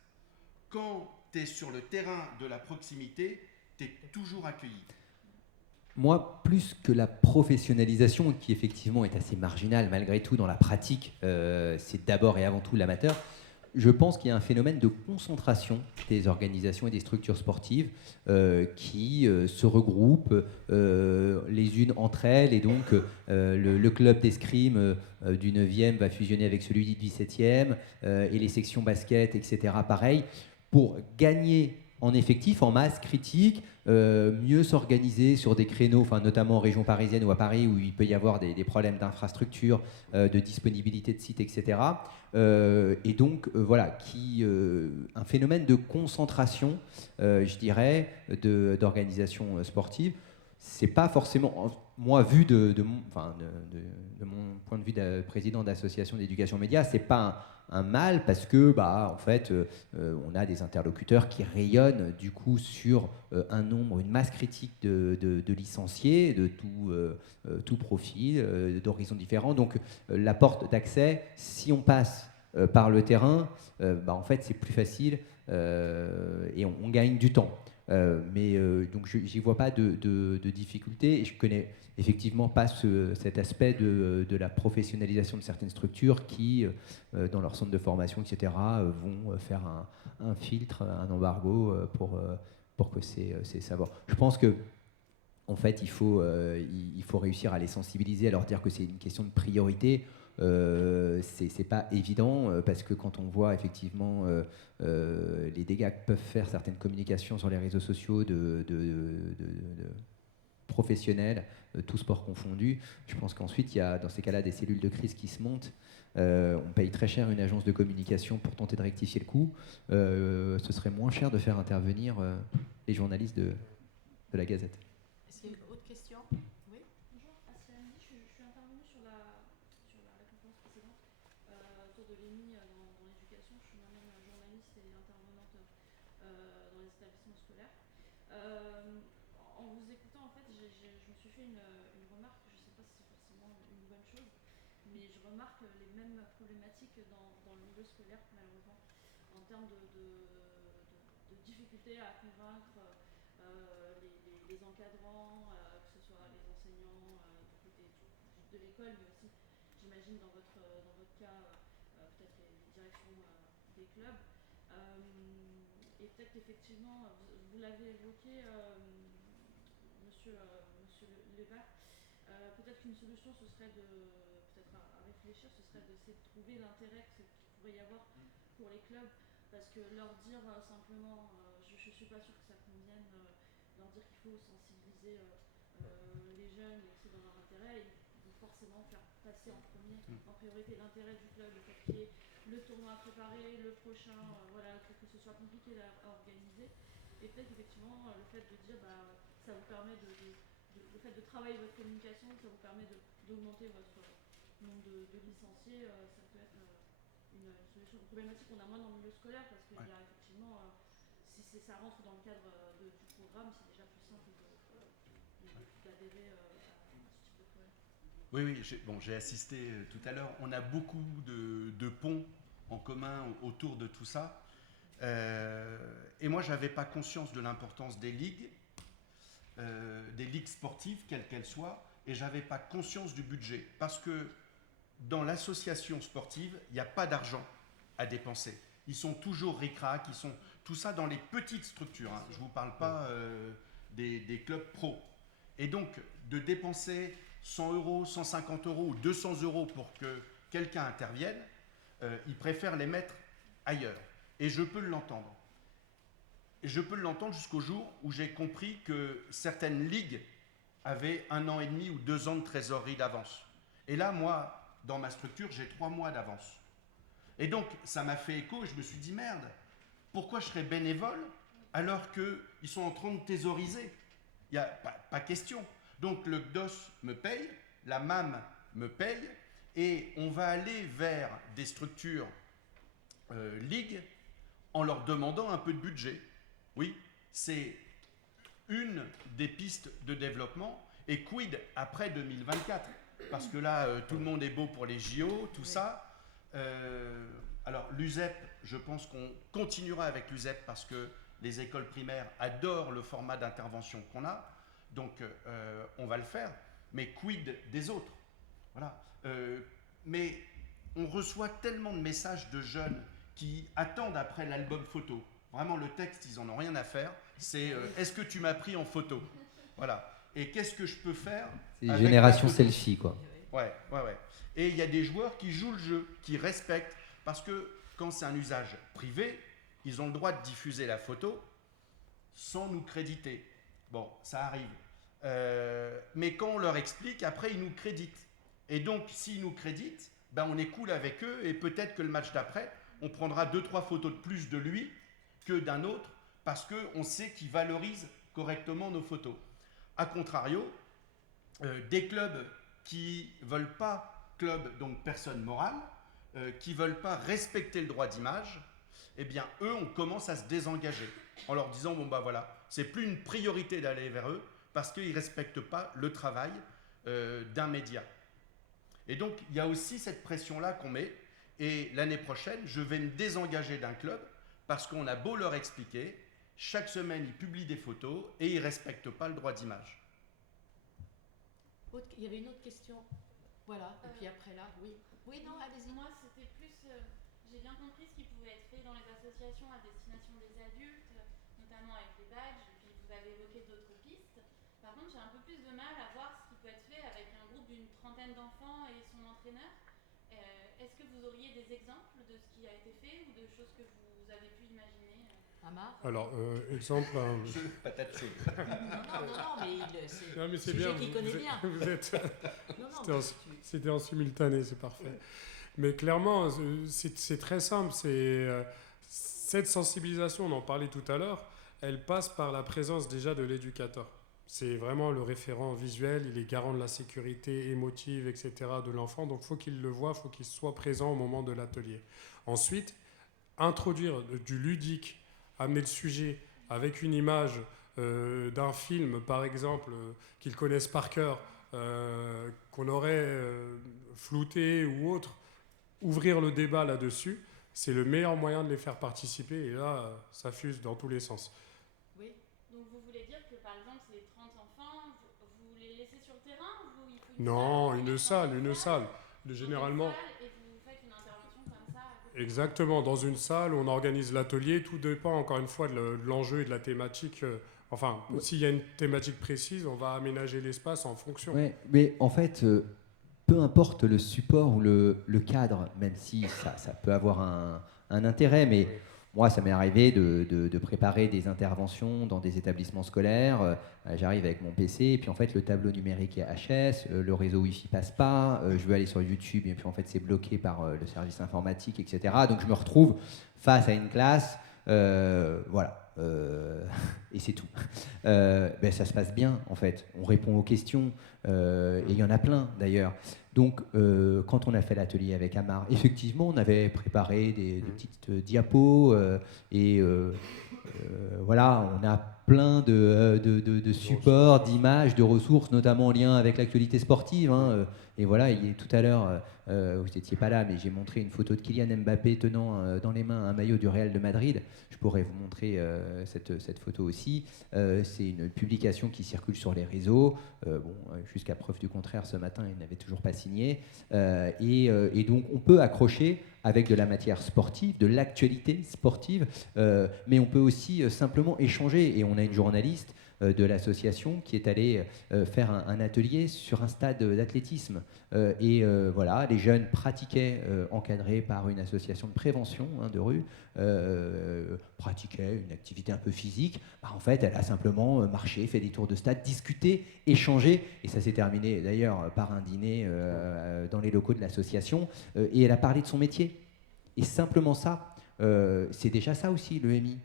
quand tu es sur le terrain de la proximité, tu es toujours accueilli. Moi, plus que la professionnalisation, qui effectivement est assez marginale malgré tout dans la pratique, c'est d'abord et avant tout l'amateur, je pense qu'il y a un phénomène de concentration des organisations et des structures sportives qui se regroupent les unes entre elles, et donc le club d'escrime du 9e va fusionner avec celui du 17e, et les sections basket, etc. pareil, pour gagner en effectif, en masse critique, mieux s'organiser sur des créneaux, enfin, notamment en région parisienne ou à Paris, où il peut y avoir des problèmes d'infrastructure, de disponibilité de sites, etc. Et donc, voilà, un phénomène de concentration, je dirais, d'organisation sportive. C'est pas forcément, moi, vu de mon point de vue de président d'association d'éducation média, c'est pas un mal, parce que en fait on a des interlocuteurs qui rayonnent du coup sur une masse critique de licenciés de tout profil, d'horizons différents. Donc la porte d'accès, si on passe par le terrain, en fait c'est plus facile, et on gagne du temps. Donc j'y vois pas de difficulté, et je connais effectivement pas cet aspect de la professionnalisation de certaines structures qui, dans leur centre de formation, etc., vont faire un filtre, un embargo pour que ces savoirs. Je pense que en fait, il faut réussir à les sensibiliser, à leur dire que c'est une question de priorité. C'est pas évident, parce que quand on voit effectivement les dégâts que peuvent faire certaines communications sur les réseaux sociaux de professionnels, tout sport confondu, je pense qu'ensuite il y a dans ces cas-là des cellules de crise qui se montent. On paye très cher une agence de communication pour tenter de rectifier le coup. Ce serait moins cher de faire intervenir les journalistes de la Gazette. Est-ce qu'il y a une autre question? Oui. Bonjour, Aslamdi, je suis intervenue sur la conférence précédente autour de l'EMI dans l'éducation. Je suis moi-même journaliste et intervenante dans les établissements scolaires. En vous écoutant, en fait, je me suis fait une remarque, je ne sais pas si c'est forcément une bonne chose, mais je remarque les mêmes problématiques dans le milieu scolaire, malheureusement, en termes de difficultés à convaincre les encadrants, que ce soit les enseignants du côté de l'école, mais aussi, j'imagine, dans votre cas, peut-être les directions des clubs. Et peut-être qu'effectivement, vous l'avez évoqué, monsieur Lévert, peut-être qu'une solution, ce serait peut-être à réfléchir, ce serait d'essayer de trouver l'intérêt qu'il pourrait y avoir pour les clubs, parce que leur dire simplement, je ne suis pas sûre que ça convienne, leur dire qu'il faut sensibiliser les jeunes et que c'est dans leur intérêt, ils vont forcément faire passer en priorité l'intérêt du club, le fait qu'il y ait le tournoi à préparer, le prochain, voilà, que ce soit compliqué à organiser. Et peut-être effectivement le fait de dire ça vous permet le fait de travailler votre communication, ça vous permet d'augmenter votre nombre de licenciés, ça peut être une solution, une problématique qu'on a moins dans le milieu scolaire, parce qu'il y a effectivement, si ça rentre dans le cadre du programme, c'est déjà plus simple d'adhérer à ce type de projet. Oui, j'ai assisté tout à l'heure. On a beaucoup de ponts en commun autour de tout ça. Et moi, je n'avais pas conscience de l'importance des ligues sportives, quelles qu'elles soient, et je n'avais pas conscience du budget. Parce que dans l'association sportive, il n'y a pas d'argent à dépenser. Ils sont toujours ric-rac, ils sont tout ça dans les petites structures. Hein. Je ne vous parle pas des clubs pro. Et donc, de dépenser 100 euros, 150 euros ou 200 euros pour que quelqu'un intervienne, ils préfèrent les mettre ailleurs. Et je peux l'entendre. je peux l'entendre jusqu'au jour où j'ai compris que certaines ligues avaient 1 an et demi ou 2 ans de trésorerie d'avance. Et là, moi, dans ma structure, j'ai 3 mois d'avance. Et donc, ça m'a fait écho et je me suis dit, merde, pourquoi je serais bénévole alors qu'ils sont en train de thésauriser? Il n'y a pas question. Donc, le GDOS me paye, la MAM me paye, et on va aller vers des structures ligues en leur demandant un peu de budget. Oui, c'est une des pistes de développement. Et quid après 2024? Parce que là, tout le monde est beau pour les JO, tout ça. Alors l'USEP, je pense qu'on continuera avec l'USEP parce que les écoles primaires adorent le format d'intervention qu'on a. Donc on va le faire. Mais quid des autres? Voilà. Mais on reçoit tellement de messages de jeunes qui attendent après l'album photo. Vraiment, le texte, ils n'en ont rien à faire. C'est est-ce que tu m'as pris en photo? Voilà. Et qu'est-ce que je peux faire? C'est génération selfie, quoi. Ouais. Et il y a des joueurs qui jouent le jeu, qui respectent. Parce que quand c'est un usage privé, ils ont le droit de diffuser la photo sans nous créditer. Bon, ça arrive. Mais quand on leur explique, après, ils nous créditent. Et donc, s'ils nous créditent, ben, on est cool avec eux et peut-être que le match d'après, on prendra 2-3 photos de plus de lui que d'un autre parce qu'on sait qu'il valorise correctement nos photos. A contrario, des clubs qui ne veulent pas, donc personne morale, qui ne veulent pas respecter le droit d'image, eh bien, eux, on commence à se désengager en leur disant, bon, bah voilà, c'est plus une priorité d'aller vers eux parce qu'ils ne respectent pas le travail d'un média. Et donc, il y a aussi cette pression-là qu'on met. Et l'année prochaine, je vais me désengager d'un club parce qu'on a beau leur expliquer, chaque semaine, ils publient des photos et ils ne respectent pas le droit d'image. Il y avait une autre question. Voilà, et puis après là, oui. Oui, non, allez-y. Moi, c'était plus... j'ai bien compris ce qui pouvait être fait dans les associations à destination des adultes, notamment avec les badges, et puis vous avez évoqué d'autres pistes. Par contre, j'ai un peu plus de mal à voir ce qui peut être fait avec un groupe d'une 30aine d'enfants et son entraîneur. Est-ce que vous auriez des exemples de ce qui a été fait ou de choses que vous avez pu imaginer? Amar? Alors, exemple... Patate chaude. Non, mais c'est bien, qu'il connaît bien. Vous êtes... C'était en simultané, c'est parfait. Mais clairement, c'est très simple. Cette sensibilisation, on en parlait tout à l'heure, elle passe par la présence déjà de l'éducateur. C'est vraiment le référent visuel, il est garant de la sécurité émotive, etc. de l'enfant. Donc, il faut qu'il le voie, il faut qu'il soit présent au moment de l'atelier. Ensuite, introduire du ludique, amener le sujet avec une image d'un film, par exemple, qu'ils connaissent par cœur, qu'on aurait flouté ou autre, ouvrir le débat là-dessus, c'est le meilleur moyen de les faire participer. Et là, ça fuse dans tous les sens. Oui. Donc, vous voulez dire que, par exemple, ces 30 enfants, vous les laissez sur le terrain ou il faut une salle. Généralement... Et vous faites une intervention comme ça? Exactement, dans une salle où on organise l'atelier, tout dépend encore une fois de l'enjeu et de la thématique. Enfin, s'il y a une thématique précise, on va aménager l'espace en fonction. Ouais, mais en fait, peu importe le support ou le cadre, même si ça peut avoir un intérêt, mais moi, ça m'est arrivé de préparer des interventions dans des établissements scolaires. J'arrive avec mon PC, et puis en fait, le tableau numérique est HS, le réseau Wi-Fi passe pas, je veux aller sur YouTube, et puis en fait, c'est bloqué par le service informatique, etc. Donc, je me retrouve face à une classe, voilà. Et c'est tout. Ça se passe bien, en fait. On répond aux questions, et il y en a plein, d'ailleurs. Donc, quand on a fait l'atelier avec Amar, effectivement, on avait préparé des petites diapos, et voilà, on a plein de supports, d'images, de ressources, notamment en lien avec l'actualité sportive. Hein, et voilà, tout à l'heure, vous n'étiez pas là, mais j'ai montré une photo de Kylian Mbappé tenant dans les mains un maillot du Real de Madrid. Je pourrais vous montrer cette photo aussi. C'est une publication qui circule sur les réseaux. Jusqu'à preuve du contraire, ce matin, il n'avait toujours pas signé. Et donc, on peut accrocher avec de la matière sportive, de l'actualité sportive, mais on peut aussi simplement échanger. Et on a une journaliste de l'association qui est allé faire un atelier sur un stade d'athlétisme. Voilà, les jeunes pratiquaient, encadrés par une association de prévention de rue, pratiquaient une activité un peu physique. En fait, elle a simplement marché, fait des tours de stade, discuté, échangé, et ça s'est terminé d'ailleurs par un dîner dans les locaux de l'association, et elle a parlé de son métier. Et simplement ça, c'est déjà ça aussi, l'EMI.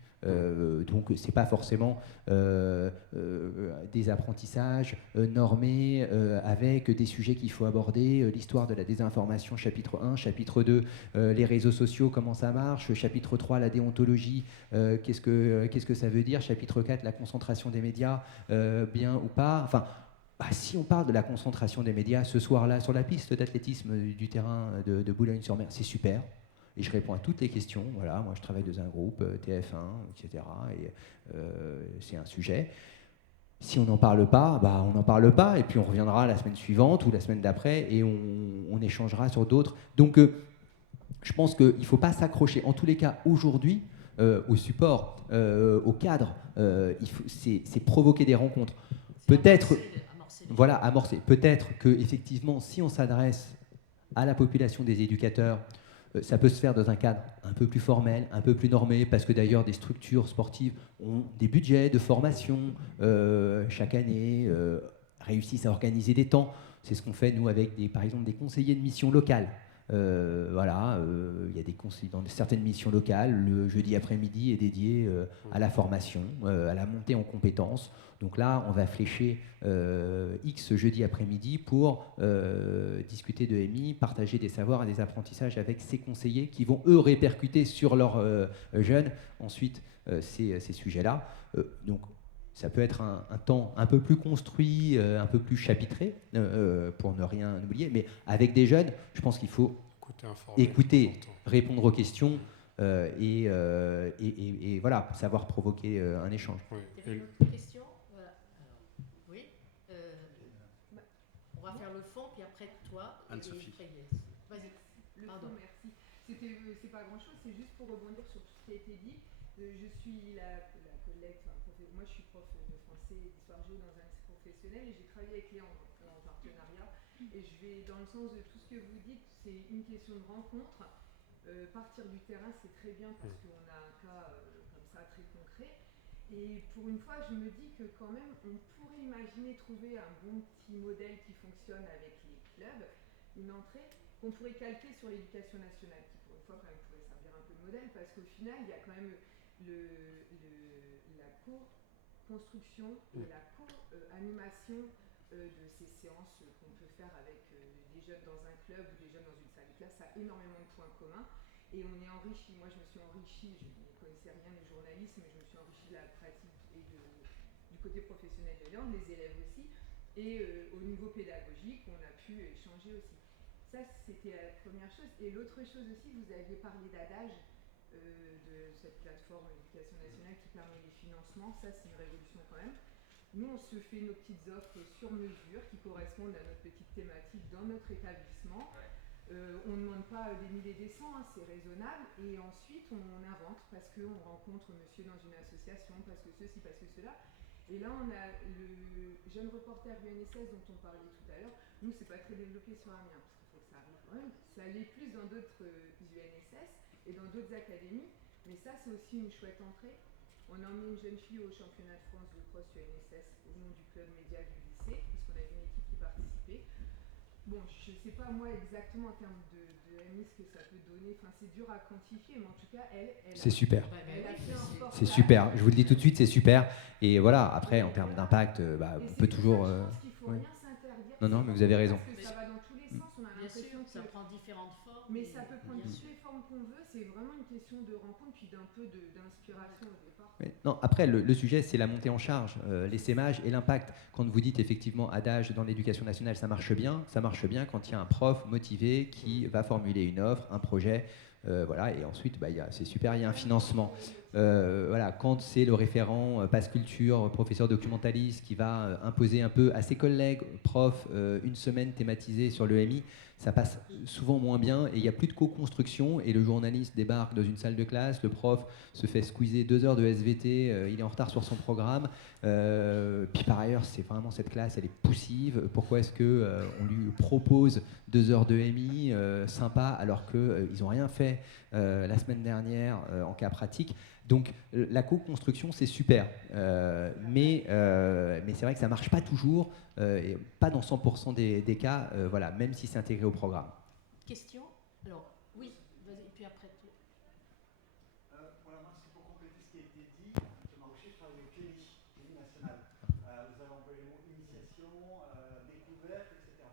Donc c'est pas forcément des apprentissages normés avec des sujets qu'il faut aborder, l'histoire de la désinformation chapitre 1, chapitre 2 les réseaux sociaux, comment ça marche, chapitre 3 la déontologie, qu'est-ce que ça veut dire, chapitre 4 la concentration des médias, bien ou pas, enfin si on parle de la concentration des médias ce soir-là sur la piste d'athlétisme du terrain de Boulogne-sur-Mer, c'est super. Et je réponds à toutes les questions. Voilà, moi, je travaille dans un groupe, TF1, etc. Et c'est un sujet. Si on n'en parle pas, on n'en parle pas. Et puis, on reviendra la semaine suivante ou la semaine d'après et on échangera sur d'autres. Donc, je pense qu'il ne faut pas s'accrocher. En tous les cas, aujourd'hui, au support, au cadre, c'est provoquer des rencontres. Peut-être, voilà, amorcer. Peut-être qu'effectivement, si on s'adresse à la population des éducateurs, ça peut se faire dans un cadre un peu plus formel, un peu plus normé, parce que d'ailleurs des structures sportives ont des budgets de formation chaque année, réussissent à organiser des temps. C'est ce qu'on fait nous avec par exemple des conseillers de mission locale. Voilà, il y a des conseillers dans certaines missions locales. Le jeudi après-midi est dédié à la formation, à la montée en compétences. Donc là, on va flécher X jeudi après-midi pour discuter de MI, partager des savoirs et des apprentissages avec ces conseillers qui vont, eux, répercuter sur leurs jeunes ensuite ces sujets-là. Donc, ça peut être un temps un peu plus construit, un peu plus chapitré, pour ne rien oublier. Mais avec des jeunes, je pense qu'il faut écouter, répondre aux questions et voilà, savoir provoquer un échange. Oui. Une autre question voilà. Alors, oui. On va faire le fond, puis après toi, Anne-Sophie. Vas-y. Le fond, merci. C'est pas grand-chose, c'est juste pour rebondir sur tout ce qui a été dit. Je suis la collègue, moi je suis prof de français et d'histoire géo dans un lycée professionnel et j'ai travaillé avec Léon en partenariat et je vais dans le sens de tout ce que vous dites, c'est une question de rencontre. Partir du terrain c'est très bien parce qu'on a un cas comme ça très concret et pour une fois je me dis que quand même on pourrait imaginer trouver un bon petit modèle qui fonctionne avec les clubs, une entrée qu'on pourrait calquer sur l'éducation nationale qui pour une fois quand même pourrait servir un peu de modèle parce qu'au final il y a quand même la co-construction et la co-animation de ces séances qu'on peut faire avec des jeunes dans un club ou des jeunes dans une salle de classe, ça a énormément de points communs et on est enrichi. Moi je me suis enrichie, je ne connaissais rien du journalisme, mais je me suis enrichie de la pratique et du côté professionnel de Léon, les élèves aussi, et au niveau pédagogique on a pu échanger aussi. Ça c'était la première chose. Et l'autre chose aussi, vous aviez parlé d'adage, de cette plateforme éducation nationale qui permet les financements, ça c'est une révolution quand même. Nous on se fait nos petites offres sur mesure qui correspondent à notre petite thématique dans notre établissement. On ne demande pas des milliers et des cents, c'est raisonnable et ensuite on invente parce qu'on rencontre monsieur dans une association, parce que ceci, parce que cela. Et là on a le jeune reporter UNSS dont on parlait tout à l'heure. Nous c'est pas très développé sur Amiens parce qu'il faut que ça arrive quand même. Ça l'est plus dans d'autres UNSS et dans d'autres académies, mais ça c'est aussi une chouette entrée. On a emmené une jeune fille au championnat de France de cross UNSS au nom du club média du lycée, parce qu'on avait une équipe qui participait. Bon, je ne sais pas moi exactement en termes de MI ce que ça peut donner, enfin c'est dur à quantifier, mais en tout cas elle c'est super. C'est super, je vous le dis tout de suite, c'est super. Et voilà, après en termes d'impact, on peut toujours... Je pense qu'il faut rien s'interdire. Non, mais vous avez raison. Parce que ça va dans tous les sens, on a l'impression que ça prend différentes formes. Mais ça peut prendre toutes les formes qu'on veut, c'est vraiment une question de rencontre puis d'un peu d'inspiration au départ. Oui. Non, après, le sujet, c'est la montée en charge, l'essaimage et l'impact. Quand vous dites effectivement adage dans l'éducation nationale, ça marche bien quand il y a un prof motivé qui va formuler une offre, un projet, voilà, et ensuite, c'est super, il y a un financement. Voilà, quand c'est le référent Pass Culture, professeur documentaliste, qui va imposer un peu à ses collègues, profs, une semaine thématisée sur l'EMI, ça passe souvent moins bien et il n'y a plus de co-construction et le journaliste débarque dans une salle de classe, le prof se fait squeezer 2 heures de SVT, il est en retard sur son programme, Puis par ailleurs, c'est vraiment cette classe, elle est poussive. Pourquoi est-ce qu'on lui propose 2 heures de MI sympa alors qu'ils n'ont rien fait la semaine dernière en cas pratique? Donc la co-construction, c'est super, mais c'est vrai que ça ne marche pas toujours, et pas dans 100% des cas, voilà, même si c'est intégré au programme. Question? Alors, oui, vas-y, puis après tout. Voilà, moi c'est pour compléter ce qui a été dit. Thomas Rocher, je travaille au CLEMI, CLEMI national. Vous avez employé le mot initiation, découverte, etc.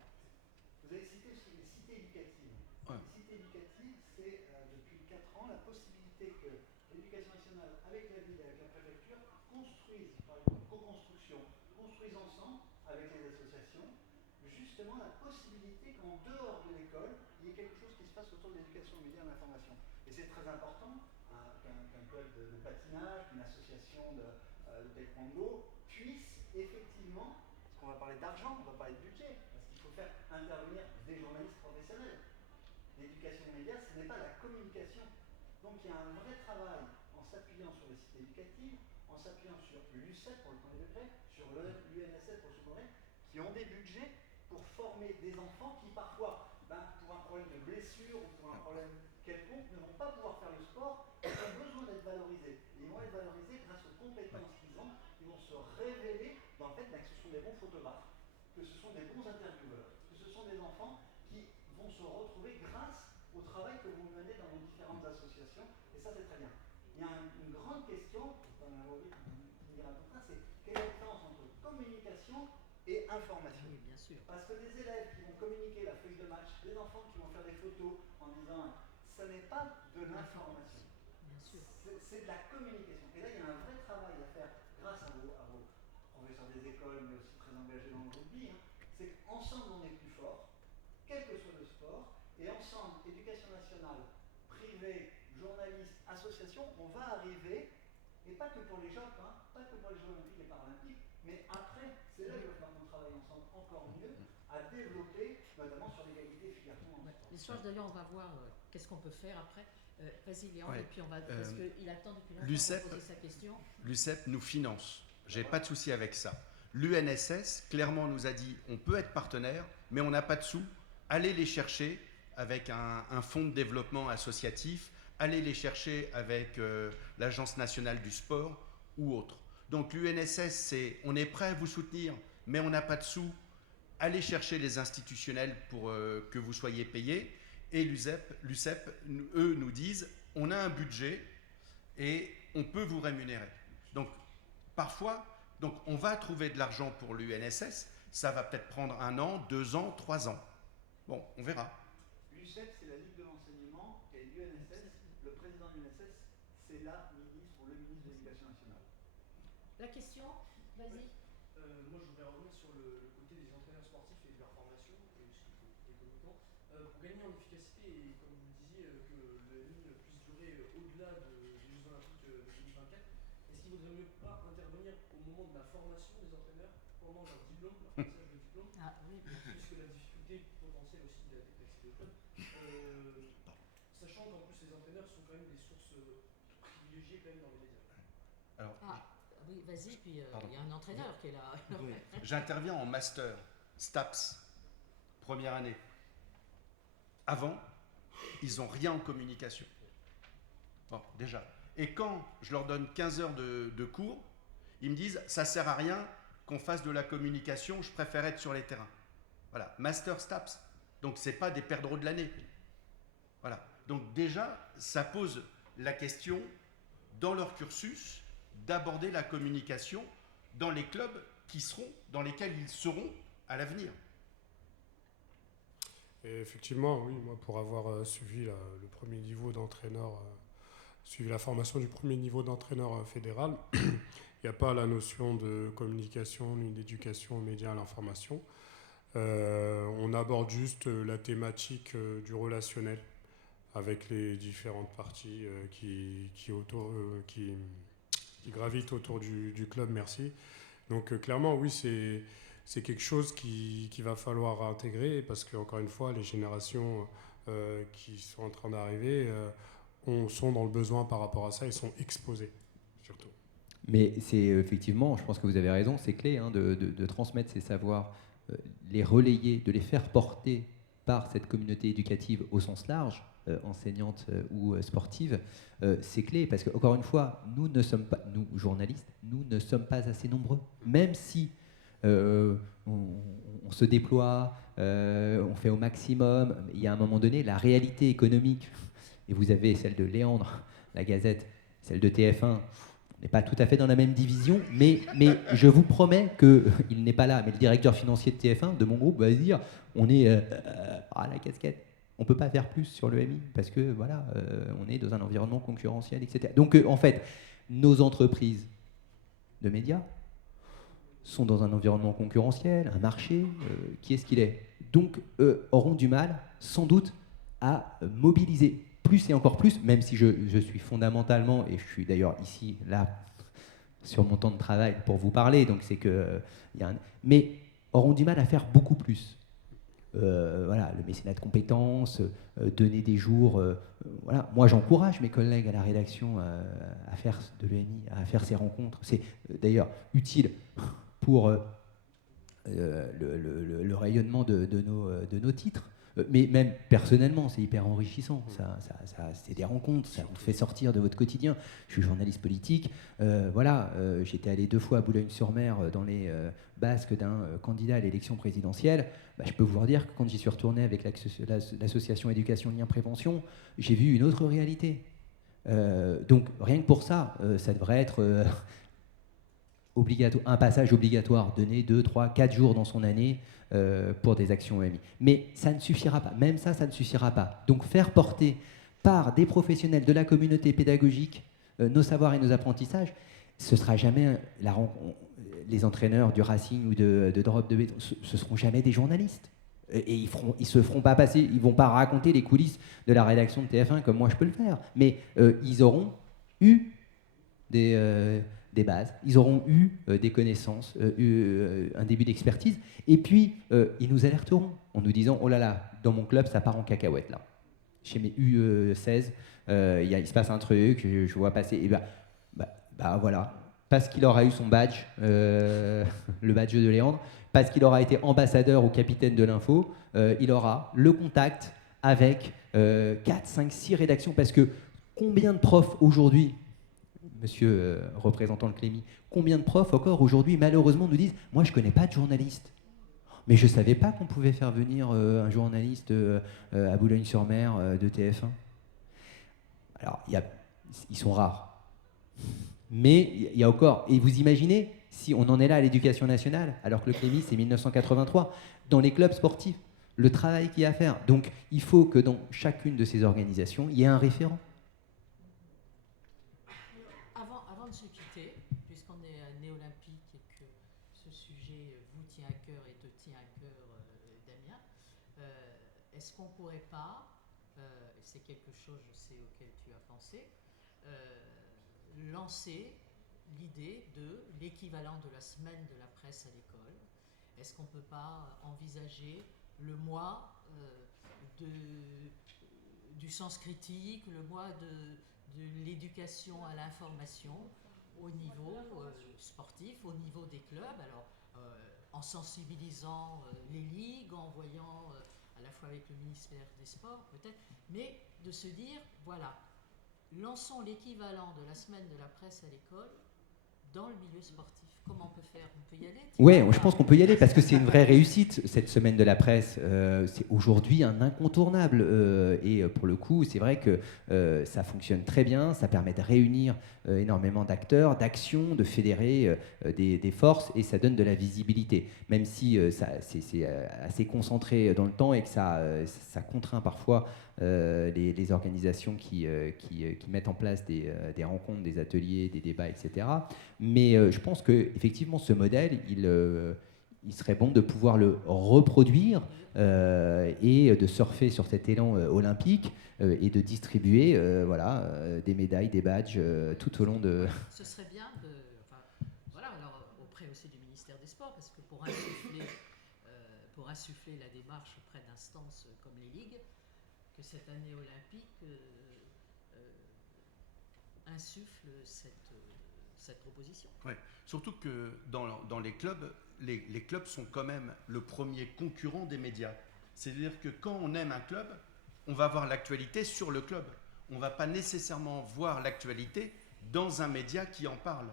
Vous avez cité aussi les cités éducatives. Ouais. Les cités éducatives, c'est depuis 4 ans la possibilité que l'éducation nationale, avec la ville, avec la préfecture, construisent, par exemple, co-construction, construisent ensemble avec les associations, justement la possibilité qu'en dehors de l'école, il y ait quelque chose qui se passe autour de l'éducation aux médias et à l'information. Et c'est très important qu'un club de patinage, qu'une association de taekwondo puisse effectivement, parce qu'on va parler d'argent, on va parler de budget, parce qu'il faut faire intervenir des journalistes professionnels. L'éducation aux médias, ce n'est pas la communication. Donc il y a un vrai travail en s'appuyant sur les cités éducatives, en s'appuyant sur l'UCEP pour le premier degré, sur l'UNSS pour le second degré, qui ont des budgets pour former des enfants qui parfois, pour un problème de blessure ou pour un problème quelconque, ne vont pas pouvoir faire le sport, ils ont besoin d'être valorisés. Et ils vont être valorisés grâce aux compétences qu'ils ont, ils vont se révéler dans le fait que ce sont des bons photographes, que ce sont des bons intervieweurs, que ce sont des enfants qui vont se retrouver grâce au travail que vous menez dans vos différentes associations, et ça c'est très bien. Il y a une grande question, qui dira tout ça, c'est quelle est la différence entre communication et information. Oui, bien sûr. Parce que les élèves qui vont communiquer la feuille de match, les enfants qui vont faire des photos en disant ça n'est pas de l'information, c'est de la communication. Et là il y a un vrai travail à faire grâce à vos professeurs des écoles, mais aussi très engagés dans le rugby, c'est qu'ensemble on est plus fort, quel que soit le sport, et ensemble, éducation nationale, privé, journalistes, associations, on va arriver, et pas que pour les Jeux, pas que pour les Jeux olympiques et paralympiques, mais après, c'est là qu'il va falloir qu'on travaille ensemble encore mieux à développer, notamment sur l'égalité filles-garçons. L'échange d'ailleurs, on va voir qu'est-ce qu'on peut faire après. Vas-y Léon, Ouais. Et puis on va, parce qu'il attend depuis longtemps L'UCEP, pour poser sa question. L'UCEP nous finance, j'ai pas de souci avec ça. L'UNSS, clairement, nous a dit on peut être partenaire, mais on n'a pas de sous, allez les chercher avec un fonds de développement associatif, allez les chercher avec l'Agence nationale du sport ou autre. Donc l'UNSS, c'est on est prêt à vous soutenir, mais on n'a pas de sous, allez chercher les institutionnels pour que vous soyez payés. Et l'UCEP, eux, nous disent on a un budget et on peut vous rémunérer. Donc parfois, on va trouver de l'argent pour l'UNSS, ça va peut-être prendre 1 an, 2 ans, 3 ans. Bon, on verra. L'UCEP, c'est la Ligue de l'enseignement, et l'UNSS, le président de l'UNSS, c'est la ministre ou le ministre de l'Éducation nationale. La question, vas-y. Moi, je voudrais revenir sur le côté des entraîneurs sportifs et de leur formation, et ce qu'il faut des communicants. Pour gagner en efficacité, et comme vous le disiez, que le MI puisse durer au-delà des Jeux Olympiques 2024, est-ce qu'il ne vaudrait mieux pas intervenir au moment de la formation des entraîneurs, pendant leur diplôme, leur passage de diplôme, puisque la difficulté potentielle aussi d'accéder au club, sachant qu'en plus les entraîneurs sont quand même des sources privilégiées quand même dans les médias. Alors, oui, vas-y, puis il y a un entraîneur qui est là. oui. J'interviens en master, STAPS, première année. Avant, ils n'ont rien en communication. Bon, déjà. Et quand je leur donne 15 heures de cours, ils me disent ça ne sert à rien qu'on fasse de la communication, je préfère être sur les terrains. Voilà, master STAPS. Donc ce n'est pas des perdreaux de l'année. Voilà. Donc déjà, ça pose la question dans leur cursus d'aborder la communication dans les clubs dans lesquels ils seront à l'avenir. Et effectivement, oui, moi pour avoir suivi le premier niveau d'entraîneur, suivi la formation du premier niveau d'entraîneur fédéral, il n'y a pas la notion de communication ni d'éducation aux médias à l'information. On aborde juste la thématique du relationnel avec les différentes parties qui gravitent autour du club. Merci. Donc clairement, oui, c'est quelque chose qu'il va falloir intégrer parce qu'encore une fois, les générations qui sont en train d'arriver sont dans le besoin par rapport à ça et sont exposées surtout. Mais c'est effectivement, je pense que vous avez raison, c'est clé de transmettre ces savoirs, les relayer, de les faire porter par cette communauté éducative au sens large, enseignante ou sportive, c'est clé parce que, encore une fois, nous ne sommes pas, nous journalistes, nous ne sommes pas assez nombreux. Même si on se déploie, on fait au maximum, il y a un moment donné, la réalité économique, et vous avez celle de Léandre, la Gazette, celle de TF1, on n'est pas tout à fait dans la même division, mais je vous promets qu'il n'est pas là. Mais le directeur financier de TF1, de mon groupe, va se dire, on est à la casquette. On ne peut pas faire plus sur le MI, parce que voilà, on est dans un environnement concurrentiel, etc. Donc en fait, nos entreprises de médias sont dans un environnement concurrentiel, un marché, qui est ce qu'il est. Donc auront du mal, sans doute, à mobiliser plus et encore plus, même si je suis fondamentalement, et je suis d'ailleurs ici, là, sur mon temps de travail pour vous parler, donc c'est que... mais auront du mal à faire beaucoup plus. Voilà, le mécénat de compétences, donner des jours. Voilà. Moi, j'encourage mes collègues à la rédaction à faire de l'EMI, à faire ces rencontres. C'est d'ailleurs utile pour le rayonnement de nos titres. Mais même personnellement, c'est hyper enrichissant. C'est des rencontres, ça vous fait sortir de votre quotidien. Je suis journaliste politique. J'étais allé 2 fois à Boulogne-sur-Mer dans les basques d'un candidat à l'élection présidentielle. Je peux vous dire que quand j'y suis retourné avec l'association Éducation Lien Prévention, j'ai vu une autre réalité. Donc rien que pour ça, ça devrait être un passage obligatoire, donner 2, 3, 4 jours dans son année pour des actions EMI. Mais ça ne suffira pas, même ça ne suffira pas. Donc faire porter par des professionnels de la communauté pédagogique nos savoirs et nos apprentissages, ce sera jamais les entraîneurs du Racing ou de Drop de Béton, ce seront jamais des journalistes. Et ils se feront pas passer, ils vont pas raconter les coulisses de la rédaction de TF1 comme moi je peux le faire. Mais ils auront eu des bases, ils auront eu des connaissances, un début d'expertise, et puis ils nous alerteront en nous disant « Oh là là, dans mon club, ça part en cacahuète là. Chez mes U16, il se passe un truc, je vois passer... » Et voilà, parce qu'il aura eu son badge, le badge de Léandre, parce qu'il aura été ambassadeur ou capitaine de l'info, il aura le contact avec 4, 5, 6 rédactions, parce que combien de profs aujourd'hui, monsieur représentant le Clémy, combien de profs encore aujourd'hui malheureusement nous disent « Moi je ne connais pas de journaliste, mais je ne savais pas qu'on pouvait faire venir un journaliste à Boulogne-sur-Mer de TF1 ». Alors, ils sont rares. Mais il y a encore, et vous imaginez, si on en est là à l'éducation nationale, alors que le Clémy c'est 1983, dans les clubs sportifs, le travail qu'il y a à faire. Donc il faut que dans chacune de ces organisations, il y ait un référent. Avant de se quitter, puisqu'on est néo-olympique et que ce sujet vous tient à cœur et te tient à cœur, Damien, est-ce qu'on ne pourrait pas, c'est quelque chose je sais auquel tu as pensé, lancer l'idée de l'équivalent de la semaine de la presse à l'école. Est-ce qu'on ne peut pas envisager le mois du sens critique, le mois de l'éducation à l'information au niveau sportif, au niveau des clubs, alors en sensibilisant les ligues, en voyant à la fois avec le ministère des Sports peut-être, mais de se dire, voilà, lançons l'équivalent de la semaine de la presse à l'école dans le milieu sportif. Comment on peut faire? On peut y aller? Oui, je pense qu'on peut y aller parce que c'est une vraie réussite, cette semaine de la presse. C'est aujourd'hui un incontournable. Et pour le coup, c'est vrai que ça fonctionne très bien. Ça permet de réunir énormément d'acteurs, d'actions, de fédérer des forces et ça donne de la visibilité. Même si c'est assez concentré dans le temps et que ça contraint parfois les organisations qui mettent en place des rencontres, des ateliers, des débats, etc. Mais je pense qu'effectivement, ce modèle, il serait bon de pouvoir le reproduire et de surfer sur cet élan olympique et de distribuer des médailles, des badges tout au long de... Ce serait bien alors auprès aussi du ministère des Sports, parce que pour insuffler la démarche auprès d'instances comme les ligues, que cette année olympique insuffle cette proposition. Ouais. Surtout que dans les clubs, les clubs sont quand même le premier concurrent des médias. C'est-à-dire que quand on aime un club, on va voir l'actualité sur le club. On ne va pas nécessairement voir l'actualité dans un média qui en parle.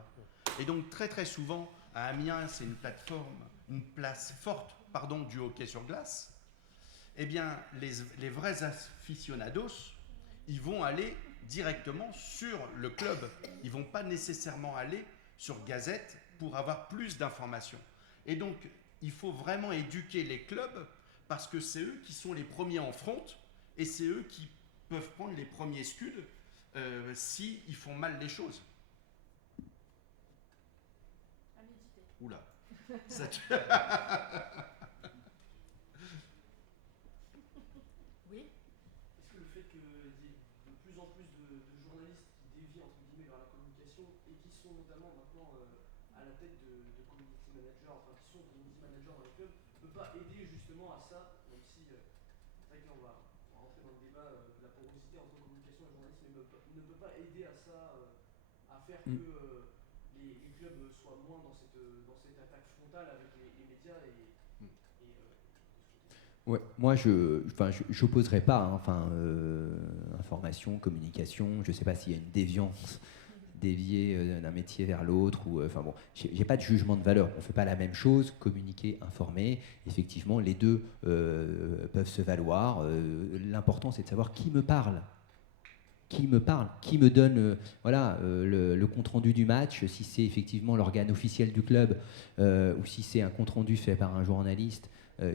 Et donc très très souvent, à Amiens, c'est une place forte du hockey sur glace. Eh bien, les vrais aficionados, ils vont aller directement sur le club. Ils ne vont pas nécessairement aller sur Gazette pour avoir plus d'informations. Et donc, il faut vraiment éduquer les clubs parce que c'est eux qui sont les premiers en front et c'est eux qui peuvent prendre les premiers scuds s'ils font mal les choses. À méditer. Oula. Ça Oui. Est-ce que le fait qu'il y ait de plus en plus de journalistes qui dévient entre guillemets vers la communication et qui sont notamment maintenant à la tête de community managers, enfin qui sont community managers dans les clubs, ne peut pas aider justement à ça, même si c'est vrai que là on va rentrer dans le débat de la porosité entre communication et journalisme, mais ne peut pas aider à ça, à faire que les clubs soient moins dans cette attaque frontale avec les médias et Ouais, moi, je n'opposerai pas, information, communication. Je ne sais pas s'il y a une déviance, dévier d'un métier vers l'autre. J'ai pas de jugement de valeur. On ne fait pas la même chose. Communiquer, informer. Effectivement, les deux peuvent se valoir. L'important, c'est de savoir qui me parle. Qui me donne le compte-rendu du match, si c'est effectivement l'organe officiel du club ou si c'est un compte-rendu fait par un journaliste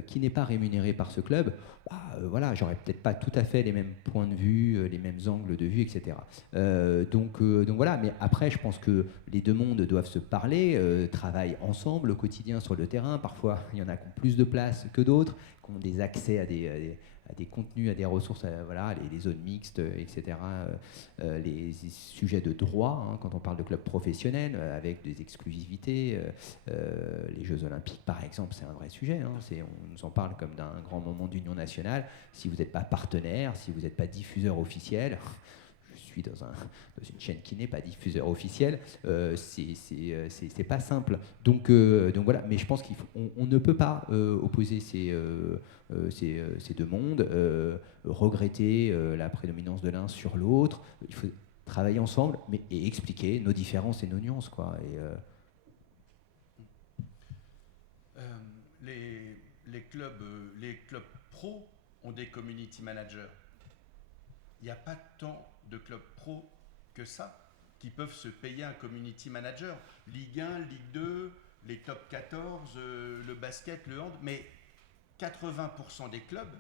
qui n'est pas rémunéré par ce club, j'aurais peut-être pas tout à fait les mêmes points de vue, les mêmes angles de vue, etc. Donc voilà, mais après, je pense que les deux mondes doivent se parler, travaillent ensemble au quotidien sur le terrain. Parfois, il y en a qui ont plus de place que d'autres, qui ont des accès à des contenus, à des ressources, les zones mixtes, etc., les sujets de droit, quand on parle de clubs professionnels, avec des exclusivités, les Jeux Olympiques, par exemple, c'est un vrai sujet, on nous en parle comme d'un grand moment d'union nationale. Si vous n'êtes pas partenaire, si vous n'êtes pas diffuseur officiel, je suis dans une chaîne qui n'est pas diffuseur officiel, c'est pas simple. Donc voilà, mais je pense qu'on ne peut pas opposer ces deux mondes, regretter la prédominance de l'un sur l'autre. Il faut travailler ensemble et expliquer nos différences et nos nuances, quoi. Les clubs pro ont des community managers. Il n'y a pas tant de clubs pro que ça qui peuvent se payer un community manager. Ligue 1, Ligue 2, les top 14, le basket, le hand, mais 80% des clubs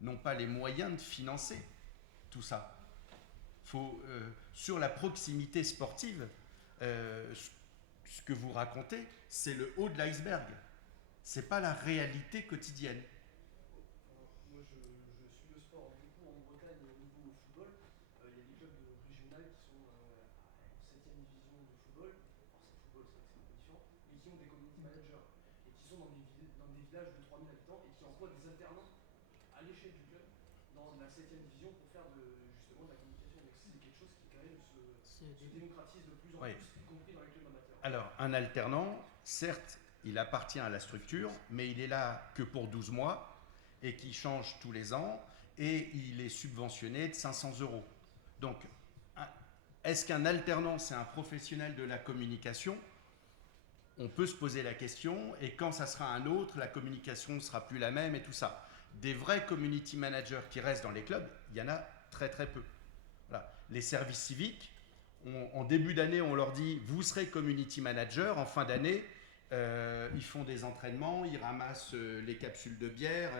n'ont pas les moyens de financer tout ça. Sur la proximité sportive, ce que vous racontez, c'est le haut de l'iceberg. C'est pas la réalité quotidienne. Moi, je suis le sport beaucoup en Bretagne au niveau football. Il y a des clubs régionaux qui sont en 7e division de football. Alors, c'est football, c'est un peu différent, mais qui ont des community managers et qui sont dans des villages de 3000 habitants et qui emploient des alternants à l'échelle du club dans la 7e division pour faire justement de la communication. Donc, c'est quelque chose qui, quand même, se démocratise de plus en plus, y compris dans les clubs amateurs. Alors, un alternant, certes, il appartient à la structure, mais il est là que pour 12 mois et qui change tous les ans et il est subventionné de 500 €. Donc, est-ce qu'un alternant, c'est un professionnel de la communication ? On peut se poser la question et quand ça sera un autre, la communication ne sera plus la même et tout ça. Des vrais community managers qui restent dans les clubs, il y en a très très peu. Voilà. Les services civiques, en début d'année, on leur dit « vous serez community manager », en fin d'année, ils font des entraînements, ils ramassent les capsules de bière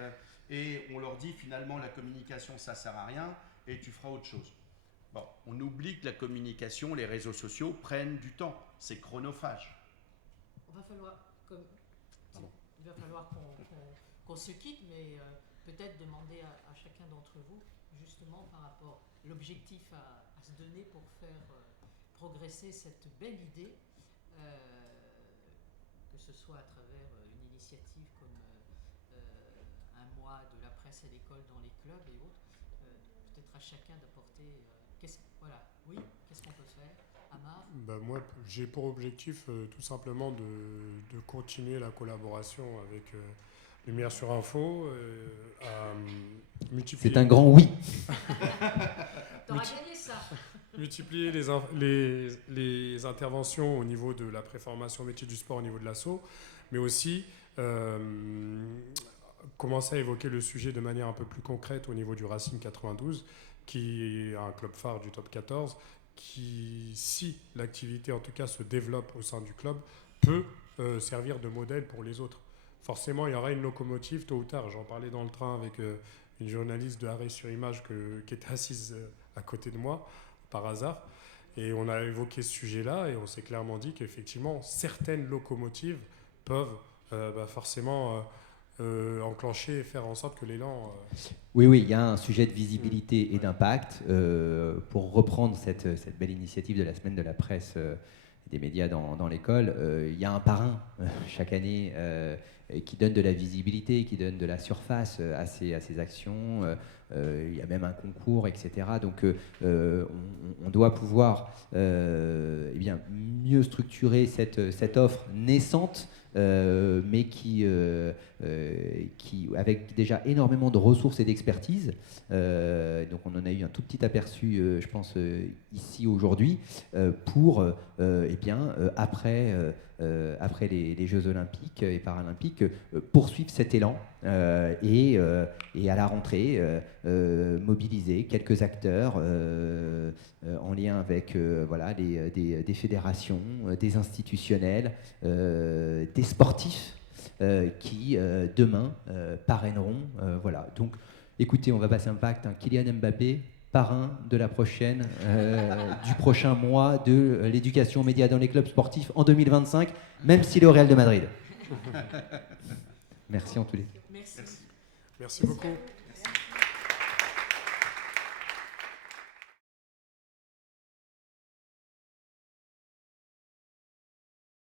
et on leur dit finalement la communication ça sert à rien et tu feras autre chose. Bon, on oublie que la communication, les réseaux sociaux prennent du temps, c'est chronophage. Il va falloir qu'on se quitte, mais peut-être demander à chacun d'entre vous, justement par rapport à l'objectif à se donner pour faire progresser cette belle idée, que ce soit à travers une initiative comme un mois de la presse à l'école dans les clubs et autres, peut-être à chacun d'apporter qu'est-ce qu'on peut faire, Moi, j'ai pour objectif tout simplement de continuer la collaboration avec Lumière sur Info, à multiplier... C'est un grand oui. T'auras gagné ça. Multiplier les interventions au niveau de la préformation métier du sport au niveau de l'asso, mais aussi commencer à évoquer le sujet de manière un peu plus concrète au niveau du Racing 92, qui est un club phare du top 14, qui, si l'activité en tout cas se développe au sein du club, peut servir de modèle pour les autres. Forcément, il y aura une locomotive tôt ou tard. J'en parlais dans le train avec une journaliste de Arrêt sur Image qui était assise à côté de moi, par hasard. Et on a évoqué ce sujet-là et on s'est clairement dit qu'effectivement, certaines locomotives peuvent forcément enclencher et faire en sorte que l'élan... Oui, il y a un sujet de visibilité et d'impact. Pour reprendre cette belle initiative de la semaine de la presse et des médias dans l'école, il y a un parrain chaque année qui donne de la visibilité, qui donne de la surface à ces actions. Il y a même un concours, etc. Donc on doit pouvoir mieux structurer cette offre naissante, mais qui avec déjà énormément de ressources et d'expertise. Donc on en a eu un tout petit aperçu, je pense, ici aujourd'hui, pour après les Jeux Olympiques et Paralympiques, poursuivre cet élan et à la rentrée mobiliser quelques acteurs en lien avec des fédérations, des institutionnels, des sportifs qui demain parraineront. Voilà. Donc écoutez, on va passer un pacte. Kylian Mbappé, parrain de la prochaine, du prochain mois de l'éducation aux médias dans les clubs sportifs en 2025, même s'il est au Real de Madrid. Merci en tous les cas. Merci. Merci beaucoup.